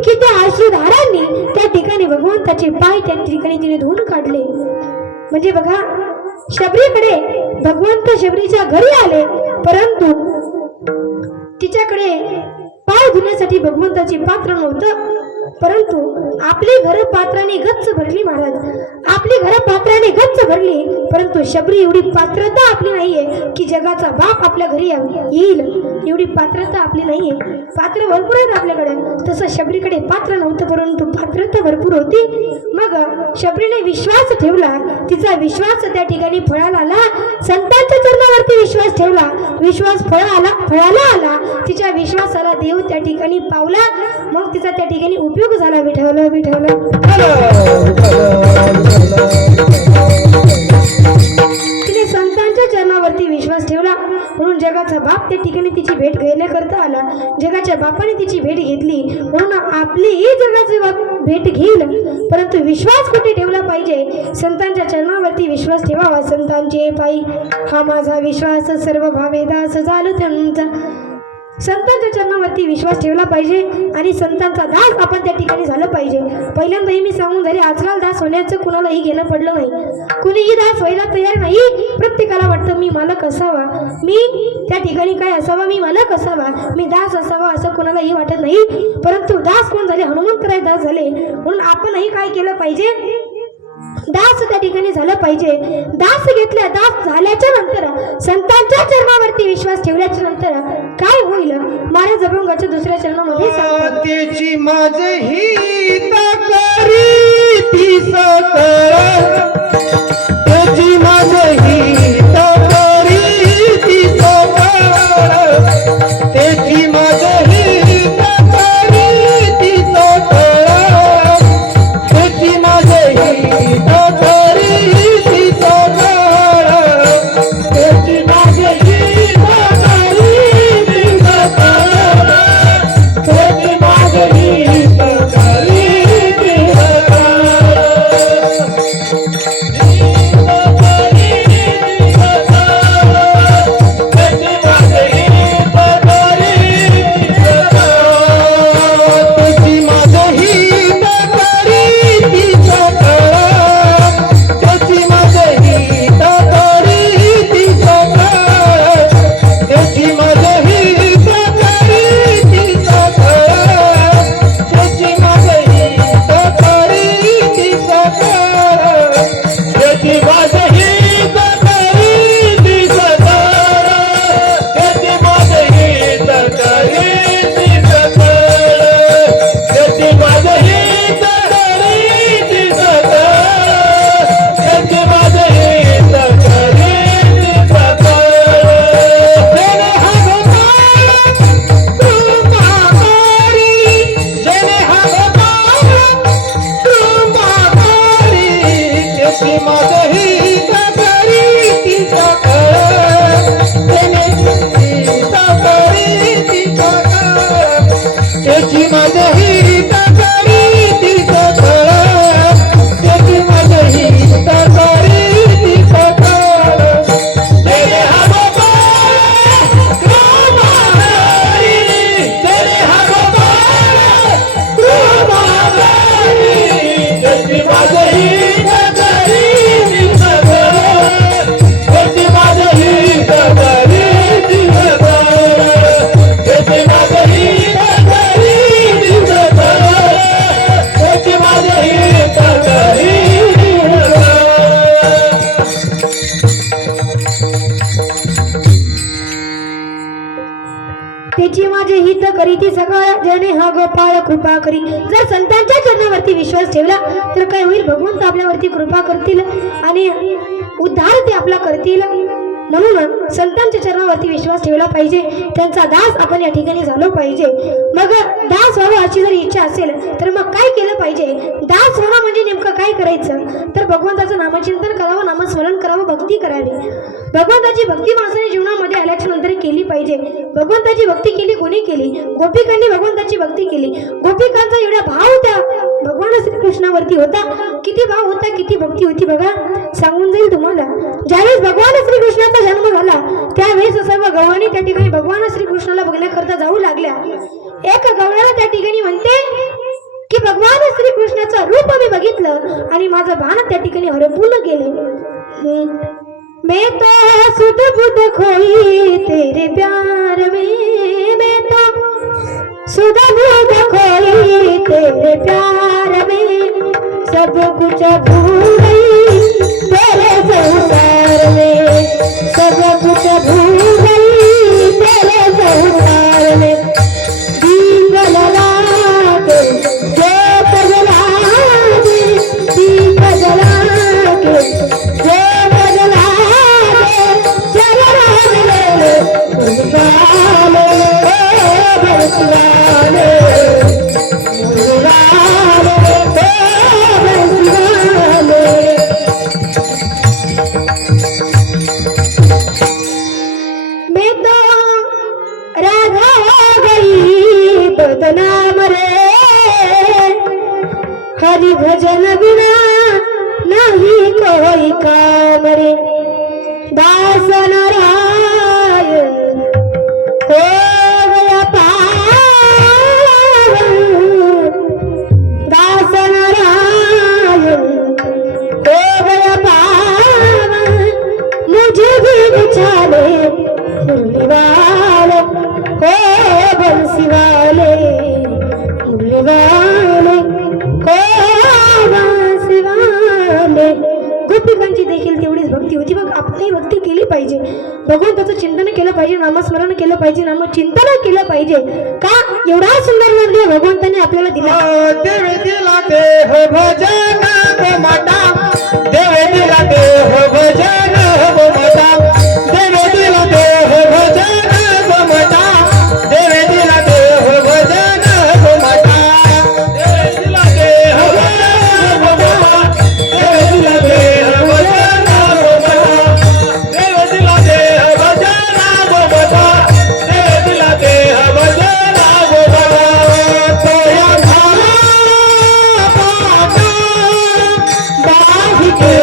की त्या अश्रुधारांनी त्या ठिकाणी भगवंताचे पाय त्या ठिकाणी तिने धुवून काढले. म्हणजे बघा, शबरीकडे भगवंत शबरीच्या घरी आले, परंतु तिच्याकडे पाय धुण्यासाठी भगवंताची पात्र नव्हतं. परंतु आपली घर पात्राने गच्च भरली. महाराज, आपली घर पात्राने गच्च भरली, परंतु शबरी एवढी पात्रता आपली नाहीये की जगाचा बाप आपल्या घरी येईल. एवढी पात्रता आपली नाहीये. पात्र भरपूर आहेत आपल्याकडे, तसं शबरीकडे पात्र नव्हतं, परंतु पात्रता भरपूर होती. मग शबरीने विश्वास ठेवला. तिचा विश्वास त्या ठिकाणी फळाला आला. संतांच्या चरणावरती विश्वास ठेवला. विश्वास फळाला आला. तिच्या विश्वासाला देव त्या ठिकाणी पावला. मग तिचा त्या ठिकाणी उपयोग झाला. विठ्ठल तिने संतांच्या चरणावरती विश्वास ठेवला, म्हणून जगाचा बाप त्या ठिकाणी तिची भेट घेण्याकरता आला. जगाच्या बापाने तिची भेट घेतली, म्हणून आपलीही जगाचे बाप भेट घेईल. परंतु विश्वास कुठे ठेवला पाहिजे? संतांच्या चरणावरती विश्वास ठेवावा. संतांचे पायी हा माझा विश्वास, सर्व भावे दास झालो त्यांचा. संतांच्या चरणावरती विश्वास ठेवला पाहिजे आणि संतांचा दास आपण त्या ठिकाणी झालं पाहिजे. पहिल्यांदाही मी सांगून झाले, आजकाल दास होण्याचं कुणालाही घेणं पडलं नाही. कुणीही दास व्हायला तयार नाही. प्रत्येकाला वाटतं मी मालक असावा, मी त्या ठिकाणी काय असावा, मी मालक असावा, मी दास असावा, असं कुणालाही वाटत नाही. परंतु दास कोण झाले? हनुमंतराय दास झाले. म्हणून आपणही काय केलं पाहिजे? दास त्या ठिकाणी झालं पाहिजे. दास घेतल्या, दास झाल्याच्या नंतर संतांच्या चरणावरती विश्वास ठेवल्याच्या नंतर काय होईल? महाराज अभंगाच्या दुसऱ्या चरणामध्ये सांगतात, त्याची माझे हित करी ती सकळ, त्याची माझे हित करी ती सकळ, त्याची माझे हित करी ती सकळ, त्याची माझे हित करी ती सकळ, त्याची माझे हित करी ती सकळ, त्याची माझे हित करी ती त्याची माझे हित करी ती सकाळ, जने हा गोपाळ कृपा करी. जर संतांच्या चरणावरती विश्वास ठेवला तर काय होईल? भगवंत आपल्यावरती कृपा करतील आणि उद्धार ते आपला करतील. म्हणून संतांच्या चरणावरती विश्वास ठेवला पाहिजे, त्यांचा दास आपण या ठिकाणी झालो पाहिजे. मग दास व्हावं अशी जर इच्छा असेल तर मग काय केलं पाहिजे? दास व्हावं म्हणजे नेमकं काय करायचं? तर भगवंताचं नामचिंतन करावं, नामस्मरण करावं, भक्ती करावी. भगवंताची भक्ती माणसाने जीवनामध्ये आल्याच्या नंतर केली पाहिजे. भगवंताची भक्ती केली कोणी केली? गोपिकांनी भगवंताची भक्ती केली. गोपिकांचा एवढा भाव त्या भगवान श्रीकृष्णावरती होता. किती भाव होता, किती भक्ती होती बघा, सांगून जाईल तुम्हाला. ज्यावेळेस भगवान श्रीकृष्णाचा जन्म झाला त्यावेळेस सर्व गवळणी त्या ठिकाणी भगवान श्रीकृष्णाला बघण्याकरता जाऊ लागल्या. एक गवळ्याला त्या ठिकाणी म्हणते की भगवान श्रीकृष्णाचं रूप मी बघितलं आणि माझं भान त्या ठिकाणी हरपून गेले. मैं तो सुध बुध खोई तेरे प्यार में, मैं तो सुध बुध खोई तेरे प्यार में, सब कुछ भूल गई तेरे संसार में, सब कुछ भूल गई तेरे संसार में. दीप जला के ज्योत जला के, दीप जला के ज्योत जला के, चरण ले गुरुवाले ओ भगवाने, गुरुवाले ओ भगवाने. मैं तो राधा हो गई बदनाम रे, हरि भजन बिना नहीं कोई काम रे. दास नारायण हो गया पावन, दास नारायण हो गया पावन, मुझे भी बिछा ले मुरली वाले हो बंसी वाले, मुरली वाले हो बंसी वाले. गोपिकांची देखील तेवढीच भक्ती होती. मग आपणही भक्ती केली पाहिजे, भगवंताचं चिंतन केलं पाहिजे, नामस्मरण केलं पाहिजे, नामचिंतन केलं पाहिजे. का? एवढा सुंदर निर्णय भगवंताने आपल्याला दिला. देव दिला देह भजन गोमाता, देव दिला देह भजन गोमाता, देव दिला देह भजन गोमाता, देव दिला देह भजन गोमाता, देव दिला देह भजन गोमाता, देव दिला देह भजन गोमाता, देव दिला देह भजन गोमाता, देव दिला देह भजन गोमाता. तोया झाला बाबा बाहिके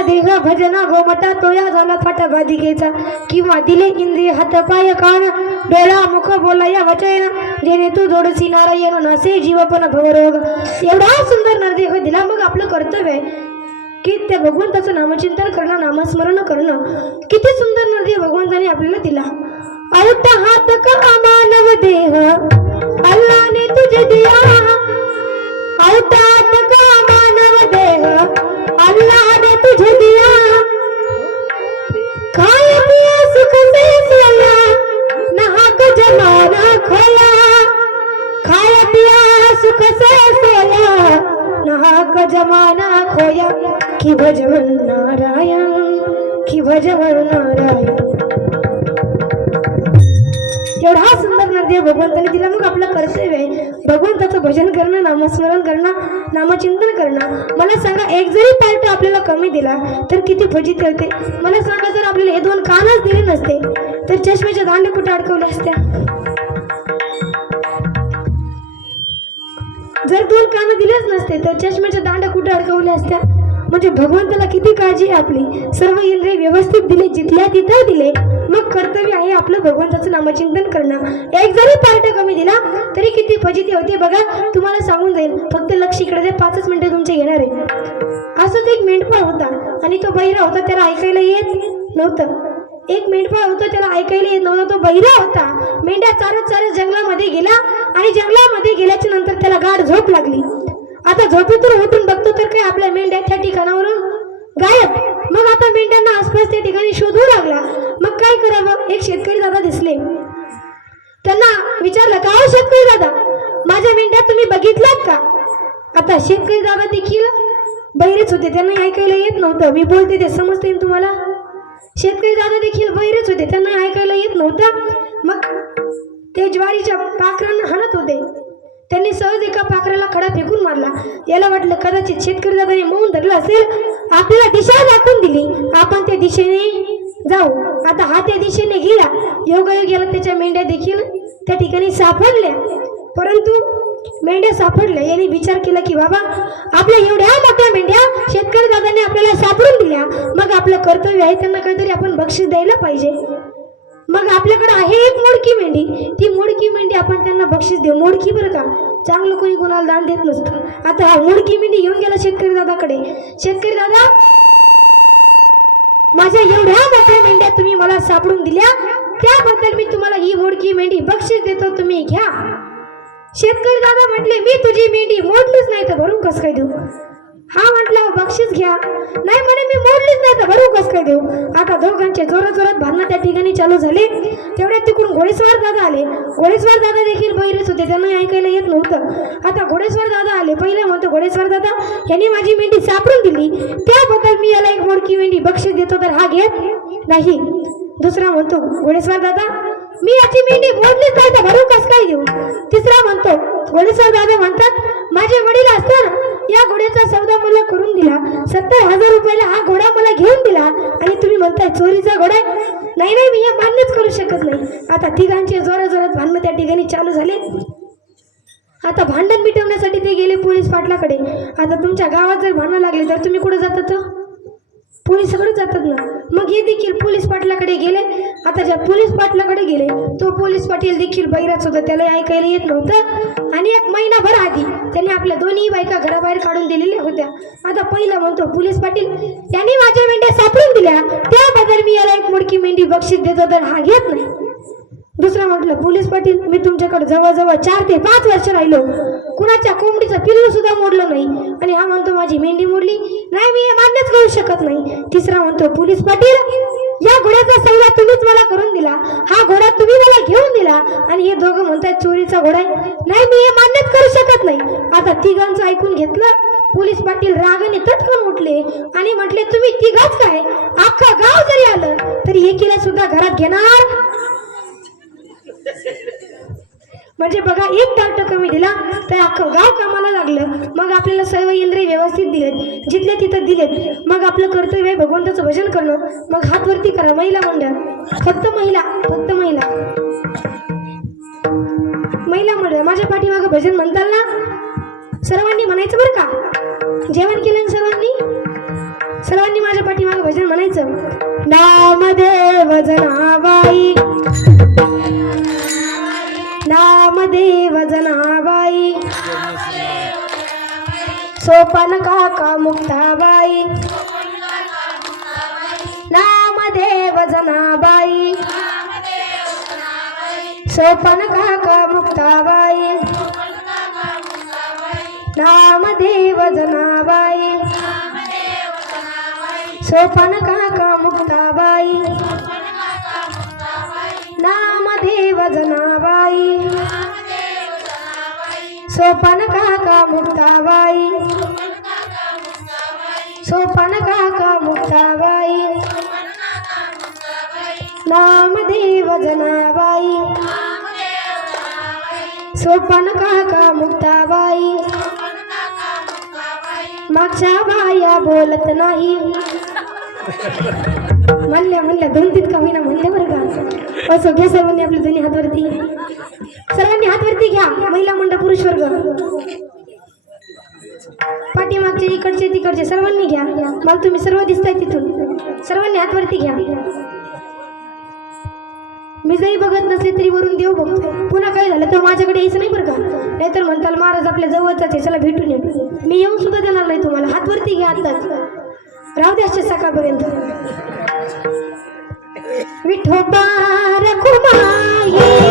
झाला देह भजना गोमटा तोया झाला फाटा बाधिकेचा किंवा दिले इंद्रिय हात पाय कान डोळा मुख बोलाया वचन जेणे तू जोडसी नारायण नासे जीवपण भवरोग. एवढा सुंदर नरदेह दिला. मग आपलं कर्तव्य आहे की त्या भगवंताचं नामचिंतन करणं नामस्मरण करणं. किती सुंदर नरदेह भगवंताने आपल्याला दिला. औटा हात का मानव देह अल्लाने तुझे दिया. औटा हात का मानव देह अल्लाने तुझे दिया. खाया पिया सुख से सोया नहाक जमाना खोया. खाया पिया सुख से सोया नहाक जमाना खोया. कि भजवन नारायण कि भजवन नारायण. एवढा सुंदर नरदेह भगवंताने दिला. मग आपलं कर्तव्य आहे भगवंताचं भजन करणं नामस्मरण करणं नामचिंतन करणं. मला सांगा एक जरी पार्ट आपल्याला कमी दिला तर किती फजिती होते. मला सांगा जर आपल्याला हे 2 कानच दिले नसते तर चष्म्याच्या दांडे कुठे अडकवले असत्या. जर 2 कान दिलेच नसते तर चष्म्याच्या दांड्या कुठे अडकवल्या असत्या. म्हणजे भगवंताला किती काळजी आहे आपली. सर्व इंद्रिय व्यवस्थित दिले जिथल्या तिथं दिले. मग कर्तव्य आहे आपलं भगवंताचं नामचिंतन करणं. एक जरी पार्ट कमी दिला तरी किती फजिती होते बघा. तुम्हाला सांगून जाईल. फक्त लक्ष इकडे दे. 5 मिनिटं तुमचे घेणार आहे. असंच एक मेंढपाळ होता आणि तो बहिरा होता. त्याला ऐकायला येत नव्हतं. एक मेंढपाळ होता त्याला ऐकायला येत नव्हतं. तो बहिरा होता. मेंढ्या चारत चारत जंगलामध्ये गेला आणि जंगलामध्ये गेल्याच्या नंतर त्याला गाढ झोप लागली. आता झोपेतून उठून बघतो तर काय आपल्या मेंढ्या त्या ठिकाणावरून गायब. मग आता मेंढ्यांना आसपास त्या ठिकाणी शोधू लागला. मग काय करावं. एक शेतकरी दादा दिसले. त्यांना विचारलं का हो शेतकरी दादा माझ्या मेंढ्या तुम्ही बघितल्यात का. आता शेतकरी दादा देखील बहिरेच होते. त्यांना ऐकायला येत नव्हतं. मी बोलते ते समजते तुम्हाला. शेतकरी दादा देखील बहिरेच होते. त्यांना ऐकायला येत नव्हतं. मग ते ज्वारीच्या पाखरांना हाणत होते. त्यांनी सहज एका पाखराला खडा फेकून मारला. याला वाटलं कदाचित शेतकरी दादाने मौन धरलं असेल. आपल्याला दिशा दाखवून दिली. आपण त्या दिशेने जाऊ. आता हा त्या दिशेने गेला. योगायोगाला त्याच्या मेंढ्या देखील त्या ठिकाणी सापडल्या. परंतु मेंढ्या सापडल्या. यांनी विचार केला की बाबा आपल्या एवढ्या मोठ्या मेंढ्या शेतकरी दादाने आपल्याला सापडून दिल्या. मग आपलं कर्तव्य आहे त्यांना काहीतरी आपण बक्षीस द्यायला पाहिजे. मग आपल्याकडे आहे एक मोडकी मेंढी. ती मोडकी मेंढी आपण त्यांना बक्षीस देऊ. मोडकी बरं का. चांगलं कोणी कोणाला दान देत नसतं. आता हा मोडकी मेंढी घेऊन गेला शेतकरी दादाकडे. शेतकरी दादा माझ्या एवढ्या मोठ्या मेंढ्या तुम्ही मला सापडून दिल्या त्याबद्दल मी तुम्हाला ही मोडकी मेंढी बक्षीस देतो तुम्ही घ्या. शेतकरी दादा म्हटले मी तुझी मेंढी मोडलीच नाही तर भरून कस काय देऊ. हा म्हटला बक्षीस घ्या. नाही म्हणे मी मोडलीच नाही तर भरून कस काय देऊ. आता दोघांचे जोरात जोरात भांडणं त्या ठिकाणी चालू झाले. तेवढ्यात तिकडून घोडेस्वार दादा आले. घोडेस्वार दादा देखील बहिरेच होते. त्यांना ऐकायला येत नव्हतं. आता घोडेस्वार दादा आले. पहिला म्हणतो घोडेस्वार दादा यांनी माझी मेंढी सापडून दिली त्याबद्दल मी याला एक मोडकी मेंढी बक्षीस देतो तर हा घेत नाही. दुसरा म्हणतो घोडेस्वार दादा मी याची मेंढी मोडलीच नाही तर भरून कस काय देऊ. तिसरा म्हणतो घोडेस्वार दादा म्हणतात माझे वडील असताना या घोड्याचा सौदा मला करून दिला. 70,000 रुपयाला हा घोडा मला घेऊन दिला आणि तुम्ही म्हणताय चोरीचा घोडा. नाही नाही मी हे मान्यच करू शकत नाही. आता तिघांचे जोरात जोरात भांडणं त्या ठिकाणी चालू झाले. आता भांडण मिटवण्यासाठी ते गेले पोलीस पाटलाकडे. आता तुमच्या गावात जर भांडणं लागले तर तुम्ही कुठे जातात. पोलिसाकडे जातात ना. मग हे देखील पोलीस पाटलाकडे गेले. आता ज्या पोलीस पाटलाकडे गेले तो पोलीस पाटील देखील बहिराच होता. त्याला ऐकायला येत नव्हतं. आणि 1 महिनाभर आधी त्यांनी आपल्या दोन्ही बायका घराबाहेर काढून दिलेल्या होत्या. आता पहिला म्हणतो पोलीस पाटील त्यांनी माझ्या मेंढ्या सापडून दिल्या त्याबद्दल मी याला एक मोडकी मेंढी बक्षीस देतो तर हा घेत नाही. दुसरा म्हटलं पोलीस पाटील मी तुमच्याकडे जवळजवळ 4 ते 5 वर्ष राहिलो. कुणाच्या कोंबडीचं पिल्लू सुद्धा मोडलं नाही आणि हा म्हणतो माझी मेंढी मोडली. नाही मी हे मान्यच करू शकत नाही. तिसरा म्हणतो पोलीस पाटील या घोड्याचा सौदा तुम्हीच मला करून दिला. हा घोडा तुम्ही मला घेऊन दिला आणि हे दोघं म्हणतात चोरीचा घोडा आहे. नाही मी हे मान्यच करू शकत नाही. आता तिघांचं ऐकून घेतलं. पोलीस पाटील रागाने तटकन उठले आणि म्हटले तुम्ही तिघाच काय अख्खा गाव जरी आलं तरी एकीला सुद्धा घरात घेणार. म्हणजे बघा एक पार्ट कमी दिला तर अख्खं गाव कामाला लागलं. मग आपल्याला सर्व इंद्रिय व्यवस्थित दिलेत जिथले तिथं दिलेत. मग आपलं कर्तव्य आहे भगवंताचं भजन करणं. मग हात वरती करा. महिला मंडळ फक्त महिला फक्त महिला महिला मंडळ माझ्या पाठीमागं भजन म्हणताल ना सर्वांनी म्हणायचं बरं का. जेवण केलं सर्वांनी सर्वांनी माझ्या पाठीमागे भजन म्हणायचं. नामदेव जनाबाई, नामदेव जनाबाई, सोपान काका मुक्ताबाई, नामदेव जनाबाई, सोपान काका मुक्ताबाई, नामदेव जनाबाई, सोपान काका मुक्ताबाई, नामदेव जनाबाई, सोपान काका मुक्ताबाई, सोपान काका मुक्ताबाई, नामदेव जनाबाई, सोपान काका मुक्ताबाई. मागच्या बाया बोलत नाही, म्हणल्या दोन तीन का होईना म्हणले बरं का. असं घ्या सर्वांनी आपले दोन्ही हातवरती, सर्वांनी हातवरती घ्या. महिला मंडळ पुरुष वर्ग पाठीमागचे इकडचे तिकडचे सर्वांनी घ्या. मला तुम्ही सर्व दिसताय तिथून. सर्वांनी हातवरती घ्या. मी जरी बघत नसले तरी वरून देव बघतो. पुन्हा काय झालं तर माझ्याकडे यायचं नाही बरं का. नाहीतर म्हणताल महाराज आपल्या जवळचाच आहे, चला भेटून ये. मी येऊन सुद्धा देणार नाही तुम्हाला. हातवरती घ्या आत्ताच, राहू द्या सकाळपर्यंत. विठोबा रखुमाई